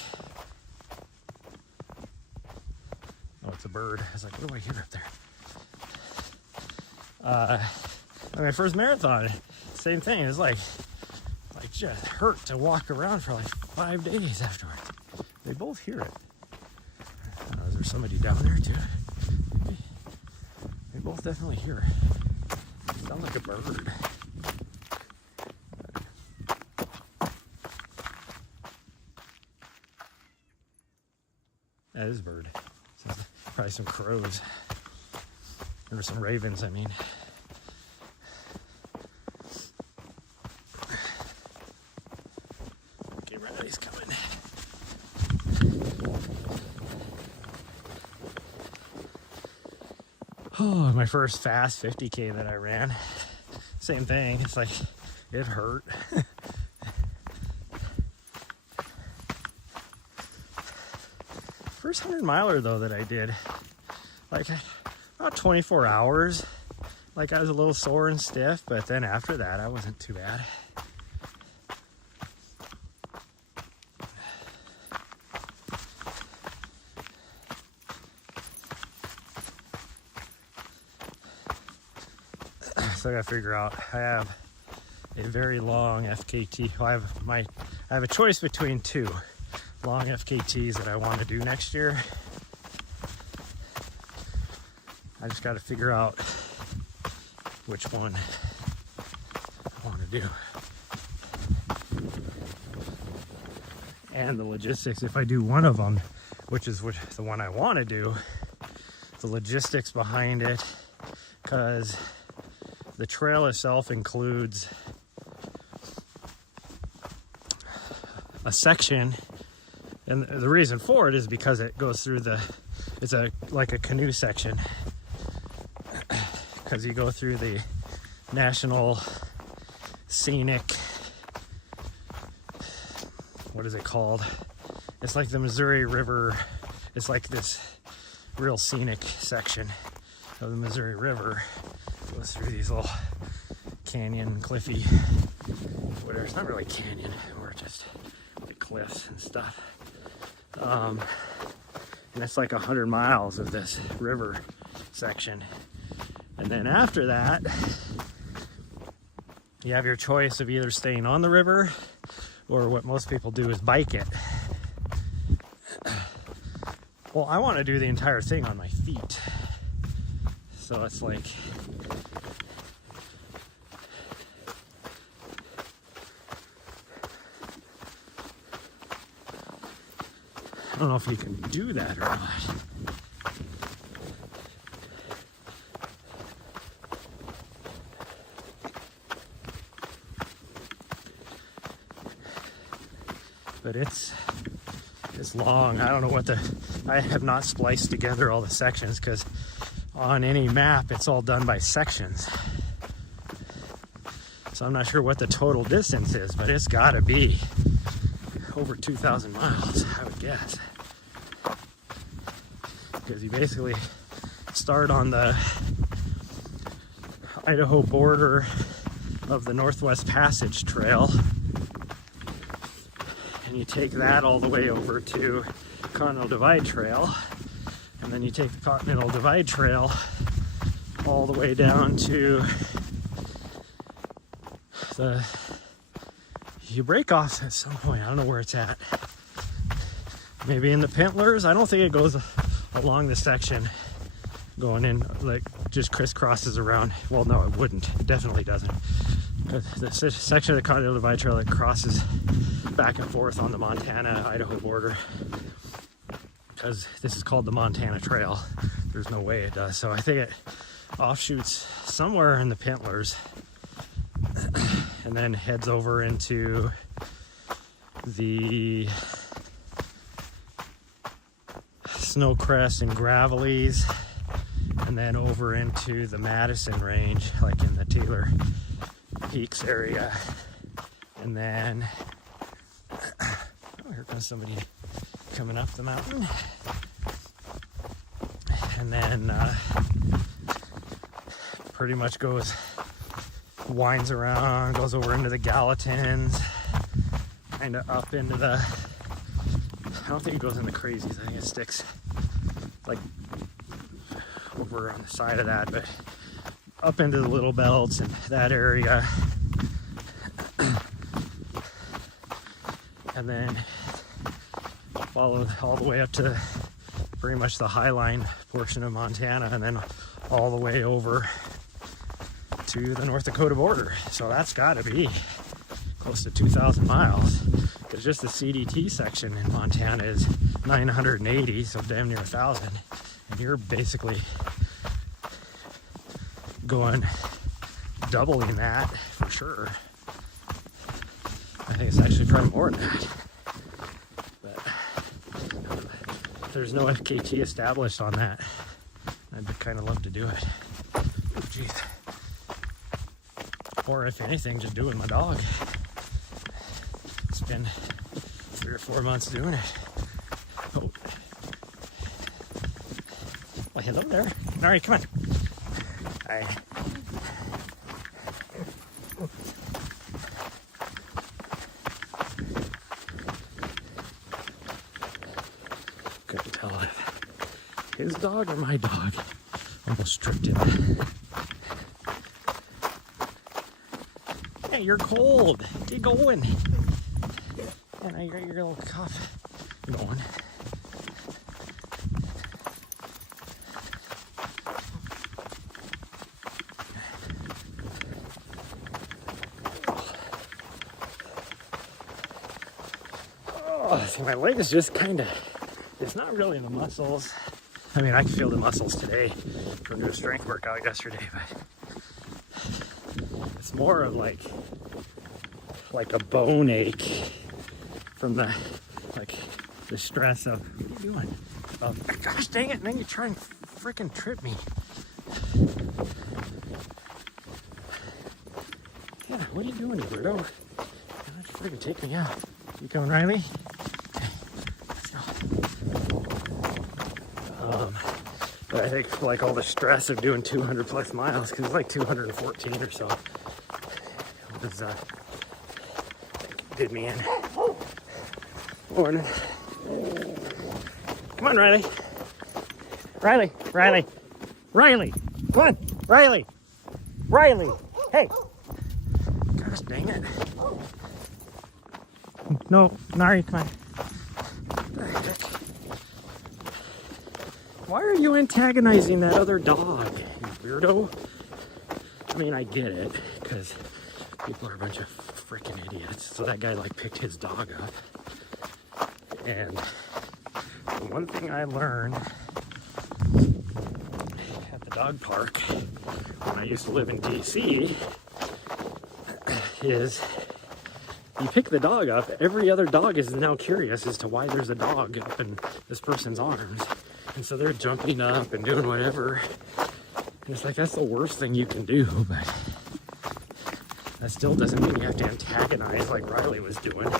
the bird. I was like, what do I hear up there? My first marathon, same thing. It was like just hurt to walk around for like 5 days afterwards. They both hear it. Is there somebody down there too? Maybe. They both definitely hear it. Sounds like a bird. That is a bird. Probably some crows. Or some ravens, I mean. Okay, Riley's coming. Oh, my first fast 50K that I ran. Same thing. It's like, it hurt. First 100-miler though that I did, like about 24 hours. Like I was a little sore and stiff, but then after that, I wasn't too bad. So I gotta figure out, I have a very long FKT. Well, I have a choice between two long FKTs that I want to do next year. I just got to figure out which one I want to do. And the logistics, if I do one of them, which is the one I want to do, the logistics behind it, because the trail itself includes a section. And the reason for it is because it goes through it's like a canoe section. Because you go through the National Scenic, what is it called? It's like the Missouri River. It's like this real scenic section of the Missouri River. It goes through these little canyon, cliffy, whatever. It's not really canyon, or just the cliffs and stuff. And it's like 100 miles of this river section. And then after that, you have your choice of either staying on the river, or what most people do is bike it. Well, I want to do the entire thing on my feet. So it's like, I don't know if you can do that or not. But it's long. I don't know I have not spliced together all the sections, because on any map it's all done by sections. So I'm not sure what the total distance is, but it's gotta be over 2,000 miles, I would guess. Because you basically start on the Idaho border of the Northwest Passage Trail, and you take that all the way over to Continental Divide Trail, and then you take the Continental Divide Trail all the way down to you break off at some point. I don't know where it's at. Maybe in the Pintlers. I don't think it goes along the section going in, like just crisscrosses around. Well, no, it wouldn't. It definitely doesn't. The section of the Continental Divide Trail that crosses back and forth on the Montana-Idaho border, because this is called the Montana Trail. There's no way it does. So I think it offshoots somewhere in the Pintlers and then heads over into the Snowcrest and Gravelies, and then over into the Madison Range, like in the Taylor Peaks area. And then, oh, here comes somebody coming up the mountain. And then pretty much winds around, goes over into the Gallatins, kind of up into the, I don't think it goes in the Crazies. I think it sticks like over on the side of that, but up into the Little Belts and that area. And then followed all the way up to pretty much the Highline portion of Montana, and then all the way over to the North Dakota border. So that's got to be close to 2,000 miles, because just the CDT section in Montana is 980, so damn near 1,000. And you're basically going doubling that for sure. I think it's actually probably more than that. But there's no FKT established on that. I'd kind of love to do it. Oh, jeez. Or if anything, just doing my dog. It's been 3 or 4 months doing it. Oh. Well, hello there. All right, come on. Hi. Couldn't tell if his dog or my dog almost tripped him. Hey, you're cold. Get going. Yeah, now you got your little cuff going. Oh, see, my leg is just kind of, it's not really the muscles. I mean, I can feel the muscles today from doing a strength workout yesterday, but it's more of like a bone ache from the stress of, what are you doing? Gosh dang it, and then you try and freaking trip me. Yeah, what are you doing, Roberto? Don't freaking take me out. You going, Riley? Okay, let's go. But I think like all the stress of doing 200 plus miles, because it's like 214 or so, was did me in. Morning. Come on, Riley. Riley. Come on, Riley. Hey. Gosh dang it. No, Nari, come on. Why are you antagonizing that other dog, you weirdo? I mean, I get it, because people are a bunch of freaking idiots. So that guy like picked his dog up. And the one thing I learned at the dog park when I used to live in DC is you pick the dog up, every other dog is now curious as to why there's a dog up in this person's arms. And so they're jumping up and doing whatever. And it's like, that's the worst thing you can do, but that still doesn't mean you have to antagonize like Riley was doing.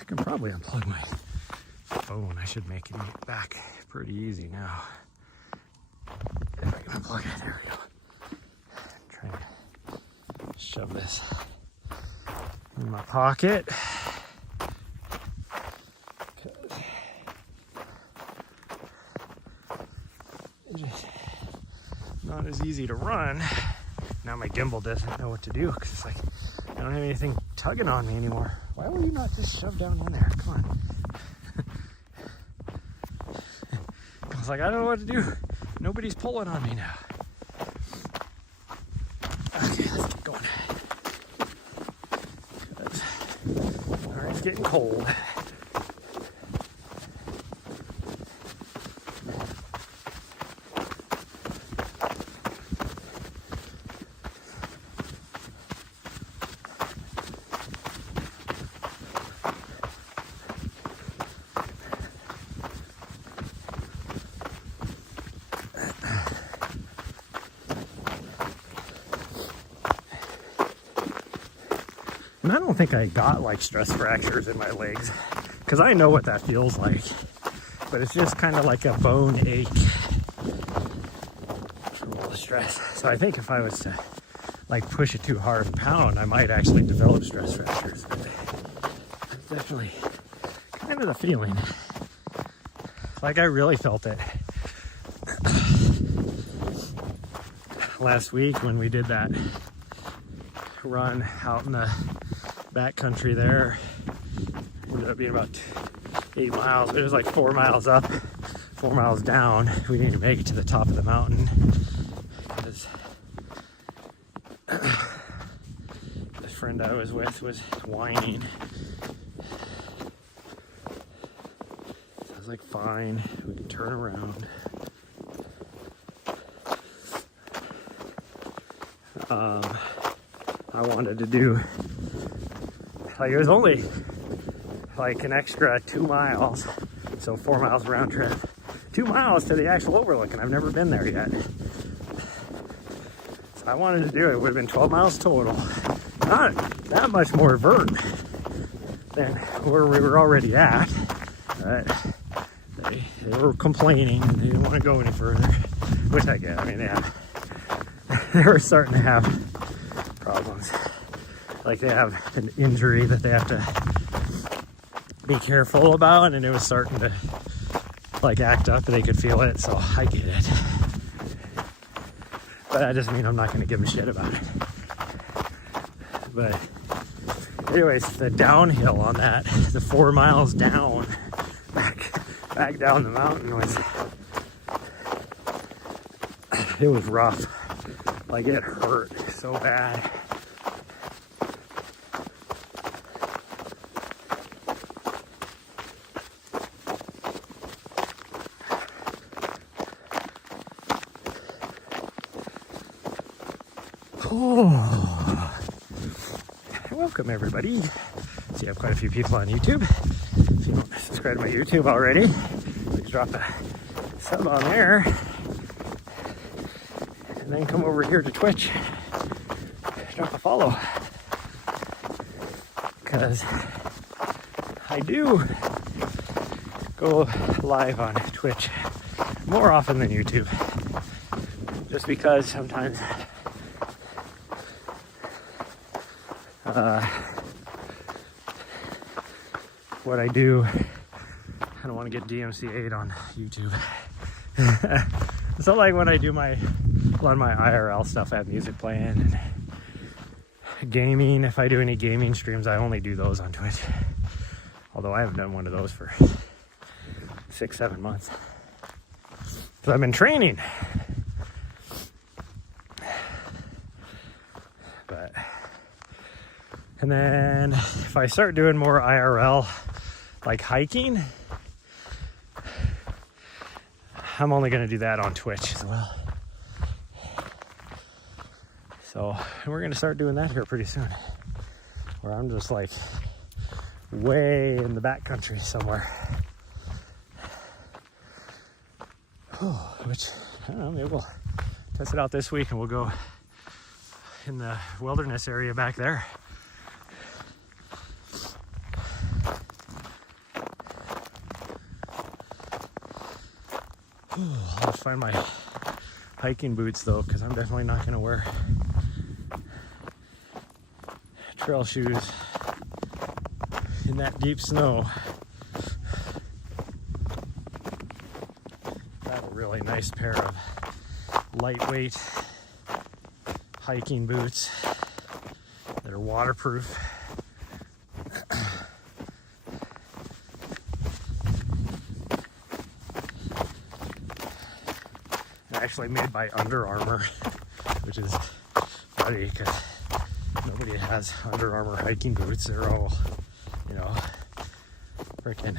I can probably unplug my phone. I should make it back pretty easy now. If I can unplug it, there we go. I'm trying to shove this in my pocket. It's just not as easy to run. Now my gimbal doesn't know what to do, because it's like I don't have anything tugging on me anymore. Why will you not just shove down in there? Come on. I was like, I don't know what to do. Nobody's pulling on me now. Okay, let's get going. Alright, it's getting cold. And I don't think I got like stress fractures in my legs, because I know what that feels like. But it's just kind of like a bone ache from all the stress. So I think if I was to like push it too hard and pound, I might actually develop stress fractures. But it's definitely kind of the feeling. Like I really felt it last week when we did that run out in the backcountry there. It ended up being about 8 miles, but it was like 4 miles up, 4 miles down. We didn't make it to the top of the mountain because the friend I was with was whining. So I was like, fine, we can turn around. I wanted to do, like, it was only like an extra 2 miles, so 4 miles round trip, 2 miles to the actual overlook, and I've never been there yet. So I wanted to do it. It would have been 12 miles total. Not that much more vert than where we were already at, but they were complaining and they didn't want to go any further, which I get. I mean, they were starting to have problems. Like they have an injury that they have to be careful about, and it was starting to like act up, and they could feel it, so I get it. But that doesn't mean I'm not going to give them shit about it. But anyways, the downhill on that, the 4 miles down, back down the mountain it was rough. Like it hurt so bad. Oh, welcome everybody. See, I have quite a few people on YouTube. If you don't subscribe to my YouTube already, please drop a sub on there. And then come over here to Twitch, drop a follow. Because I do go live on Twitch more often than YouTube. Just because sometimes what I do, I don't want to get DMCA'd on YouTube. So like when I do a lot of my IRL stuff, I have music playing, and gaming. If I do any gaming streams, I only do those on Twitch. Although I haven't done one of those for 6-7 months. So I've been training. And then if I start doing more IRL, like hiking, I'm only going to do that on Twitch as well. So we're going to start doing that here pretty soon, where I'm just like way in the backcountry somewhere. Which, I don't know, maybe we'll test it out this week and we'll go in the wilderness area back there. I'll find my hiking boots though, because I'm definitely not going to wear trail shoes in that deep snow. I have a really nice pair of lightweight hiking boots that are waterproof. Actually made by Under Armour, which is funny because nobody has Under Armour hiking boots. They're all, you know, freaking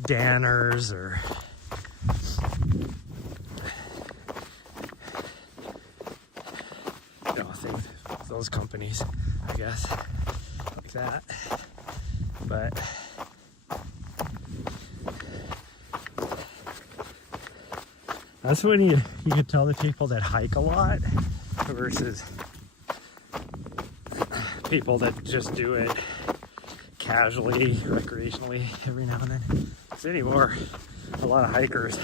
Danners or those companies, I guess, like that. But that's when you can tell the people that hike a lot versus people that just do it casually, recreationally every now and then. So anymore, a lot of hikers,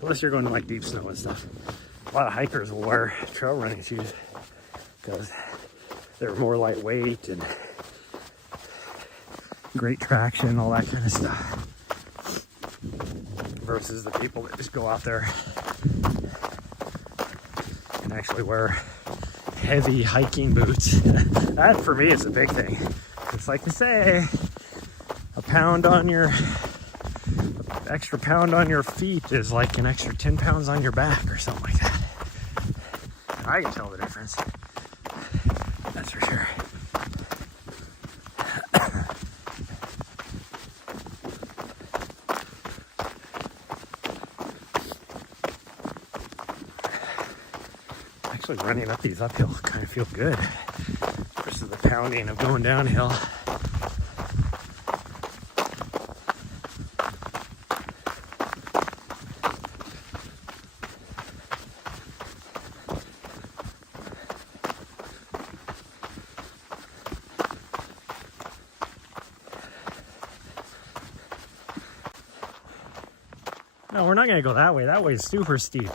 unless you're going to like deep snow and stuff, a lot of hikers will wear trail running shoes because they're more lightweight and great traction, all that kind of stuff, versus the people that just go out there and actually wear heavy hiking boots. That for me is a big thing. It's like to say, extra pound on your feet is like an extra 10 pounds on your back or something like that. I can tell the difference. That's for sure. Actually running up these uphill kind of feel good versus the pounding of going downhill. No, we're not gonna go that way. That way is super steep.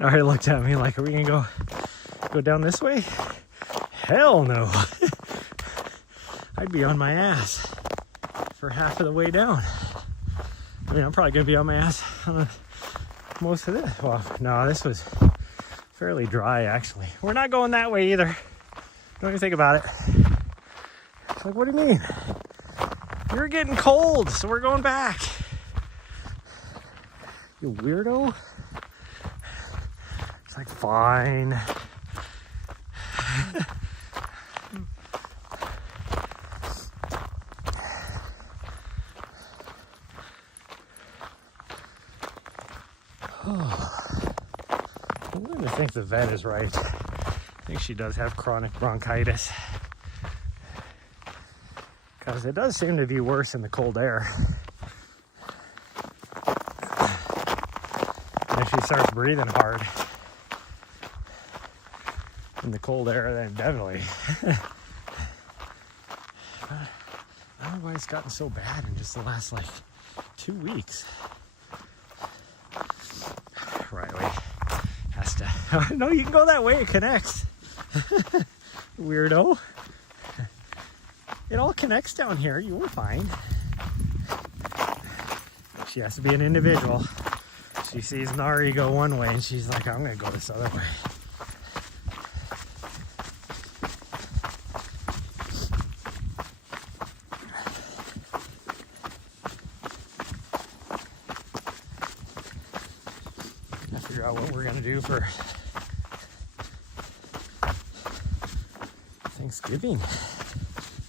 Already looked at me like, are we gonna go down this way? Hell no. I'd be on my ass for half of the way down. I mean, I'm probably gonna be on my ass on most of this. Well, no, this was fairly dry actually. We're not going that way either. Don't even think about it. It's like, what do you mean? You're getting cold, so we're going back. You weirdo. It's like, fine. I'm going to think the vet is right. I think she does have chronic bronchitis. Because it does seem to be worse in the cold air. And if she starts breathing hard in the cold air, then definitely. I don't know why it's gotten so bad in just the last like 2 weeks. Riley has to. No, you can go that way. It connects. Weirdo. It all connects down here. You were fine. She has to be an individual. She sees Nari go one way and she's like, I'm going to go this other way. Gotta figure out what we're going to do for Thanksgiving.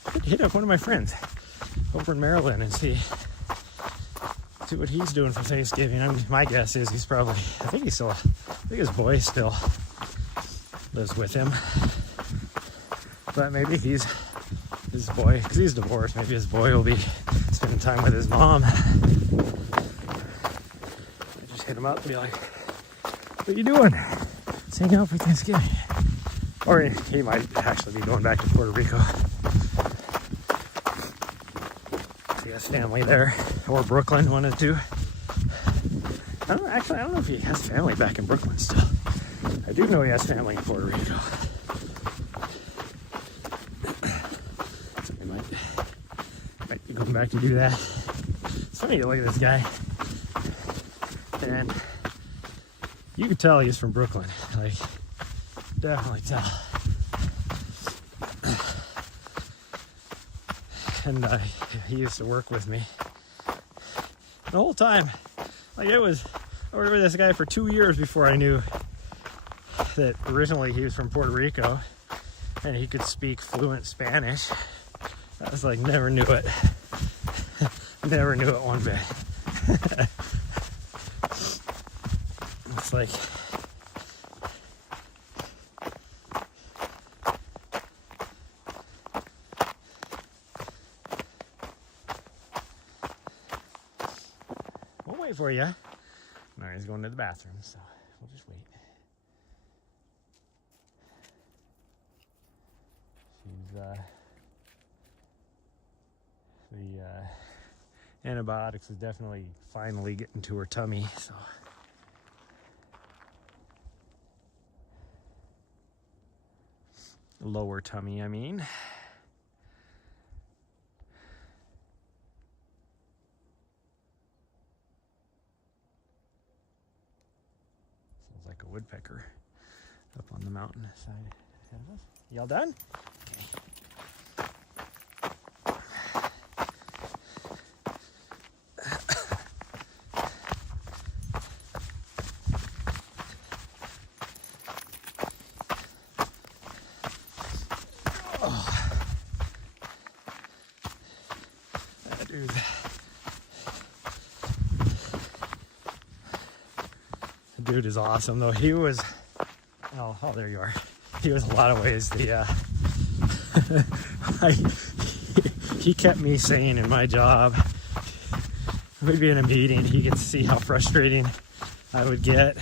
Could hit up one of my friends over in Maryland and see what he's doing for Thanksgiving. I mean, my guess is he's probably, I think his boy still lives with him. But maybe his boy, because he's divorced, maybe his boy will be spending time with his mom. I just hit him up and be like, what are you doing? Let's hang out for Thanksgiving. Or he might actually be going back to Puerto Rico. He has family there, or Brooklyn, one of the two. I don't know if he has family back in Brooklyn still. I do know he has family in Puerto Rico. So he might be going back to do that. It's funny to look at this guy, and you could tell he's from Brooklyn. Like, definitely tell. And he used to work with me the whole time. Like, I worked with this guy for 2 years before I knew that originally he was from Puerto Rico and he could speak fluent Spanish. I was like, never knew it. Never knew it one bit. It's like, wait for you. Mari's going to the bathroom, so we'll just wait. antibiotics is definitely finally getting to her tummy, so. Lower tummy, I mean. Sounds like a woodpecker up on the mountain side ahead of us. Y'all done? Okay. Dude is awesome though. He was, oh there you are. He was a lot of ways the he kept me sane in my job. We'd be in a meeting, he could see how frustrating I would get,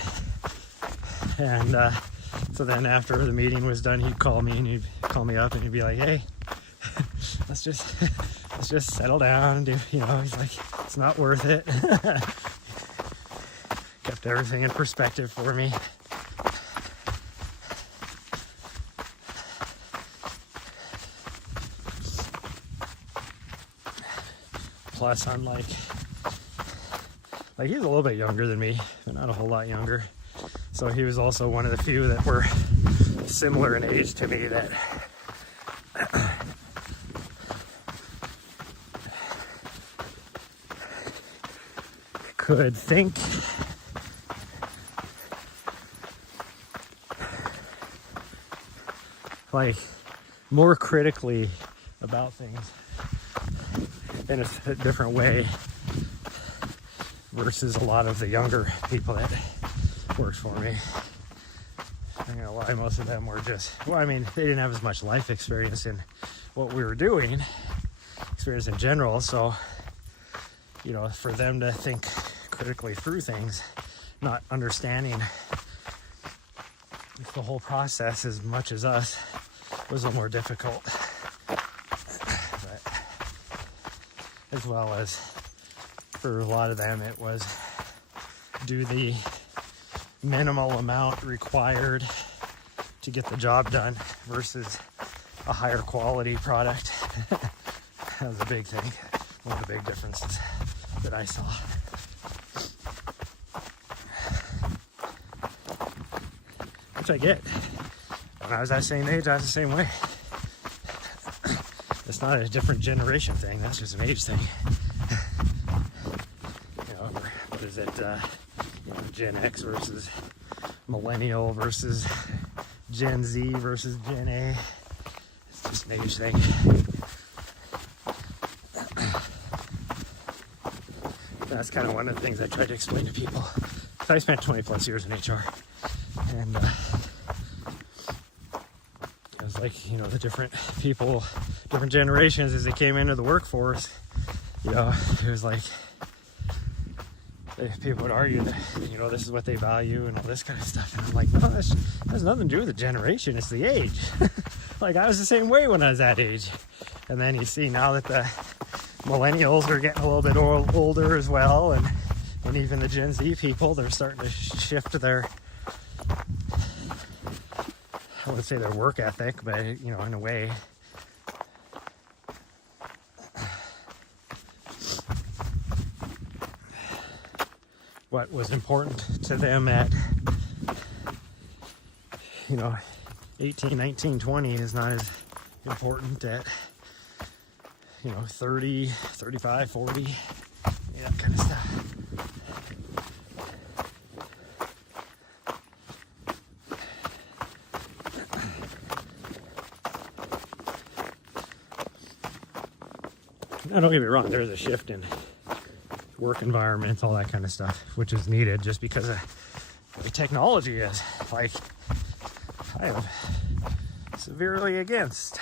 and so then after the meeting was done, he'd call me and he'd call me up and he'd be like, hey, let's just settle down and do, you know, he's like, it's not worth it. Kept everything in perspective for me. Plus, I'm like he's a little bit younger than me, but not a whole lot younger. So he was also one of the few that were similar in age to me that could think like more critically about things in a different way versus a lot of the younger people that worked for me. I'm gonna lie, most of them were just, well, I mean, they didn't have as much life experience in what we were doing, experience in general, so, you know, for them to think critically through things, not understanding the whole process as much as us, was a little more difficult. But as well as for a lot of them, it was do the minimal amount required to get the job done versus a higher quality product. That was a big thing, one of the big differences that I saw. Which I get. When I was that same age, I was the same way. It's not a different generation thing, that's just an age thing. You know, what is it, you know, Gen X versus Millennial versus Gen Z versus Gen A. It's just an age thing. That's kind of one of the things I try to explain to people. So I spent 20 plus years in HR, and it was like, you know, the different people, different generations as they came into the workforce, you know, it was like people would argue that, you know, this is what they value and all this kind of stuff, and I'm like, no, that has nothing to do with the generation, it's the age. Like, I was the same way when I was that age. And then you see now that the millennials are getting a little bit older as well, and even the Gen Z people, they're starting to shift their, I wouldn't say their work ethic, but, you know, in a way. What was important to them at, you know, 18, 19, 20 is not as important at, you know, 30, 35, 40, yeah, that kind of stuff. Now, don't get me wrong, there's a shift in work environments, all that kind of stuff, which is needed just because of the technology is. Like, I am severely against.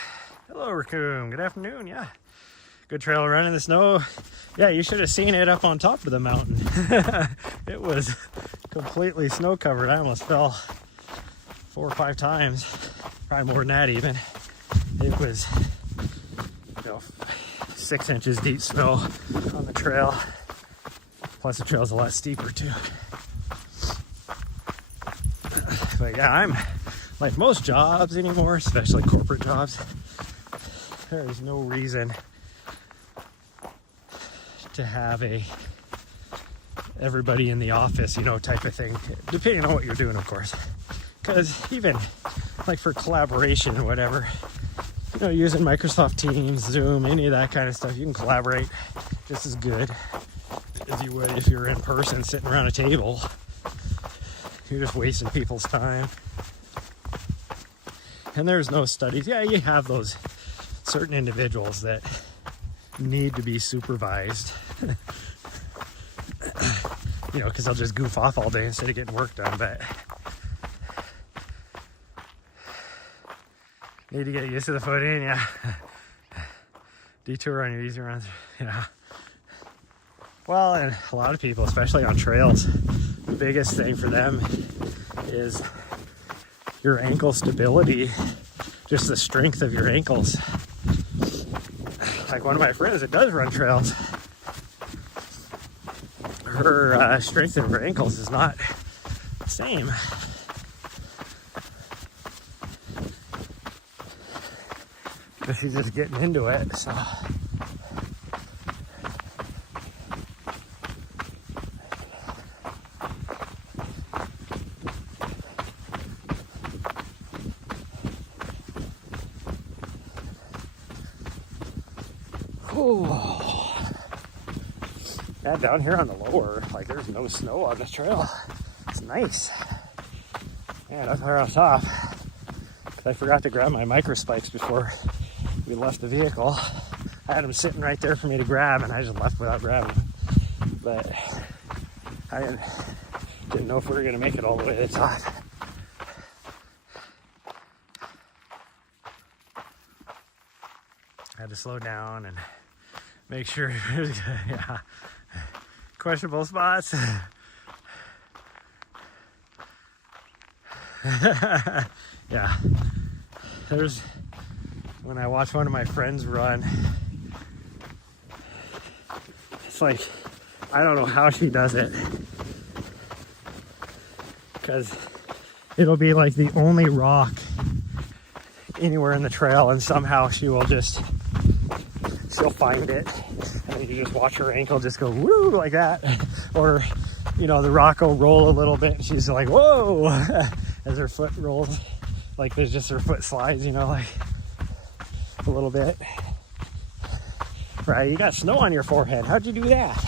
Hello, Raccoon. Good afternoon. Yeah. Good trail run in the snow. Yeah, you should have seen it up on top of the mountain. It was completely snow covered. I almost fell 4 or 5 times, probably more than that even. It was, you know, 6 inches deep snow on the trail. Plus the trail's a lot steeper too. But yeah, I'm like most jobs anymore, especially corporate jobs. There is no reason to have a everybody in the office, you know, type of thing, depending on what you're doing, of course. Because even like for collaboration or whatever, you know, using Microsoft Teams, Zoom, any of that kind of stuff, you can collaborate just as good as you would if you were in person sitting around a table. You're just wasting people's time. And there's no studies. Yeah, you have those certain individuals that need to be supervised. You know, because they'll just goof off all day instead of getting work done. But need to get used to the footing, yeah. Detour on your easy runs, yeah. Well, and a lot of people, especially on trails, the biggest thing for them is your ankle stability, just the strength of your ankles. Like one of my friends that does run trails, her strength of her ankles is not the same. But she's just getting into it, so. Yeah, down here on the lower, like there's no snow on the trail. It's nice. Man, up here on top, I forgot to grab my micro spikes before we left the vehicle. I had them sitting right there for me to grab, and I just left without grabbing them. But I didn't know if we were gonna make it all the way to the top. I had to slow down and make sure, yeah, questionable spots. Yeah, there's, when I watch one of my friends run, it's like, I don't know how she does it, because it'll be like the only rock anywhere in the trail, and somehow she'll find it, and then you just watch her ankle just go woo like that, or you know, the rock will roll a little bit and she's like whoa as her foot rolls, like there's just her foot slides, you know, like a little bit. Right, you got snow on your forehead, how'd you do that?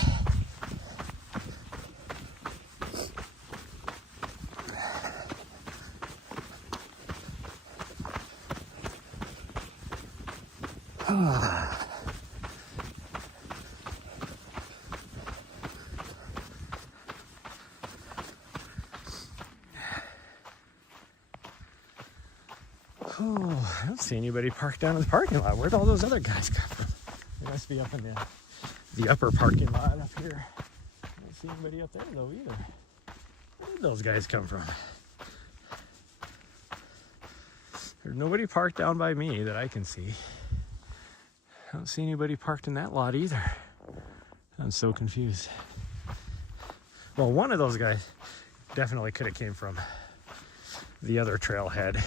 Oh, I don't see anybody parked down in the parking lot. Where'd all those other guys come from? They must be up in the upper parking lot up here. I don't see anybody up there though either. Where did those guys come from? There's nobody parked down by me that I can see. I don't see anybody parked in that lot either. I'm so confused. Well, one of those guys definitely could have came from the other trailhead,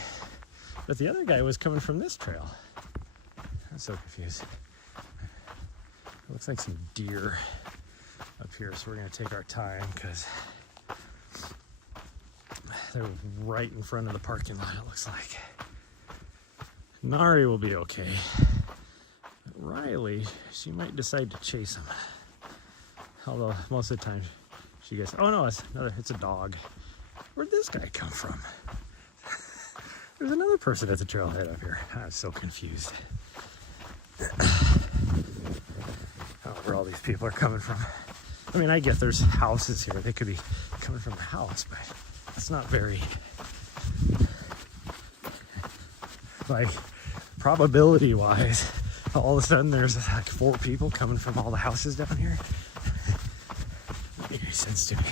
but the other guy was coming from this trail. I'm so confused. It looks like some deer up here, so we're gonna take our time because they're right in front of the parking lot, it looks like. Nari will be okay. But Riley, she might decide to chase him. Although most of the time she gets, oh no, it's a dog. Where'd this guy come from? There's another person at the trailhead up here. I'm so confused. I don't know where all these people are coming from. I mean, I get there's houses here. They could be coming from a house, but that's not very, like, probability wise, all of a sudden there's like 4 people coming from all the houses down here. Doesn't make any sense to me.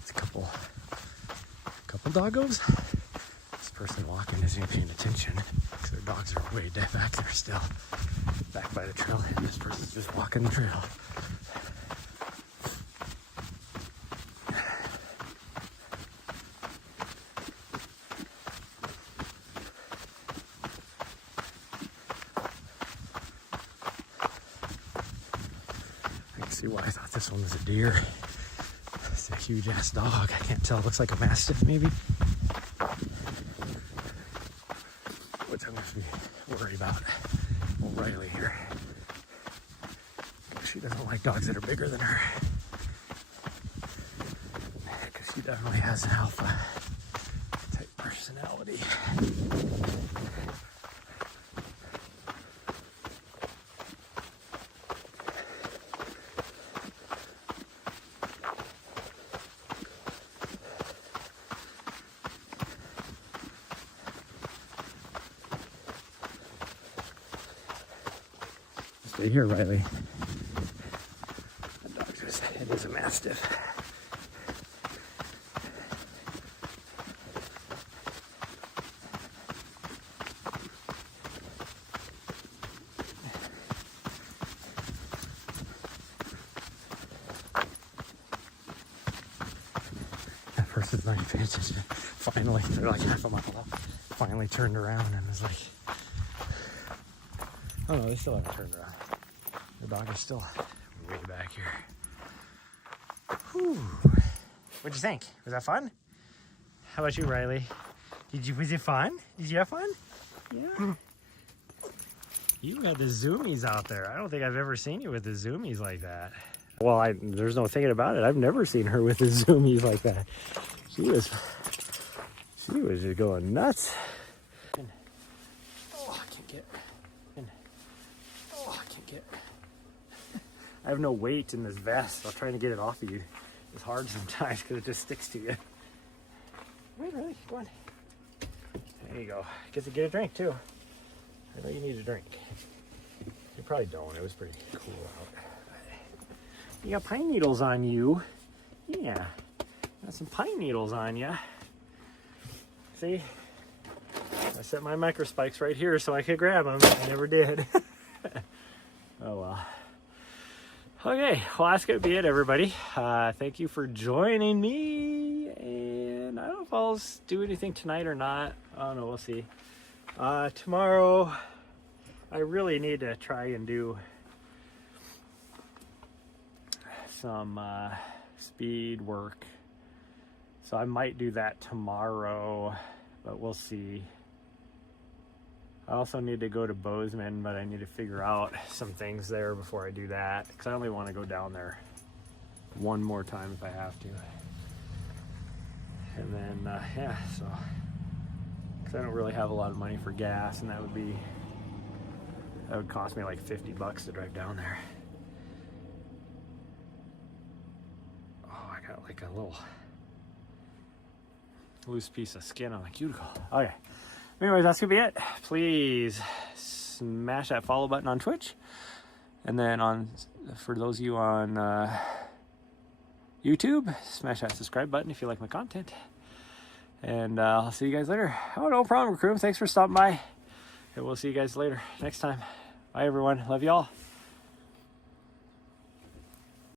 It's a couple doggos. friend isn't even paying attention because their dogs are way back there still, back by the trail, and this person's just walking the trail. I can see why I thought this one was a deer. It's a huge ass dog. I can't tell. It looks like a mastiff maybe. Which I'm going to be worried about. Well, Riley here. She doesn't like dogs that are bigger than her. Because she definitely has an alpha type personality. Stay here, Riley. That dog just, it is a mastiff. That person's not even paying attention. Finally, they're like half a mile up. Finally turned around and was like, oh no, they still haven't turned around. The dog is still way back here. Whew. What'd you think? Was that fun? How about you, Riley? Was it fun? Did you have fun? Yeah. You got the zoomies out there. I don't think I've ever seen you with the zoomies like that. Well, there's no thinking about it. I've never seen her with the zoomies like that. She was just going nuts. Oh, I can't get. Oh, I can't get. I have no weight in this vest. I'm trying to get it off of you. It's hard sometimes because it just sticks to you. Wait, really? Come on. There you go. Get to get a drink too. I know you need a drink. You probably don't. It was pretty cool out. You got pine needles on you. Yeah. Got some pine needles on you. See? I set my micro spikes right here so I could grab them. I never did. Oh well. Okay, well that's gonna be it, everybody. Thank you for joining me, and I don't know if I'll do anything tonight or not. I don't know, we'll see. Tomorrow, I really need to try and do some speed work, so I might do that tomorrow, but we'll see. I also need to go to Bozeman, but I need to figure out some things there before I do that, because I only want to go down there one more time if I have to. And then, yeah, so, because I don't really have a lot of money for gas, and that would cost me like $50 to drive down there. Oh, I got like a little loose piece of skin on my cuticle. Okay. Anyways, that's gonna be it. Please smash that follow button on Twitch, and then for those of you on YouTube, smash that subscribe button if you like my content. And I'll see you guys later. Oh, no problem, crew. Thanks for stopping by, and we'll see you guys later next time. Bye, everyone. Love y'all.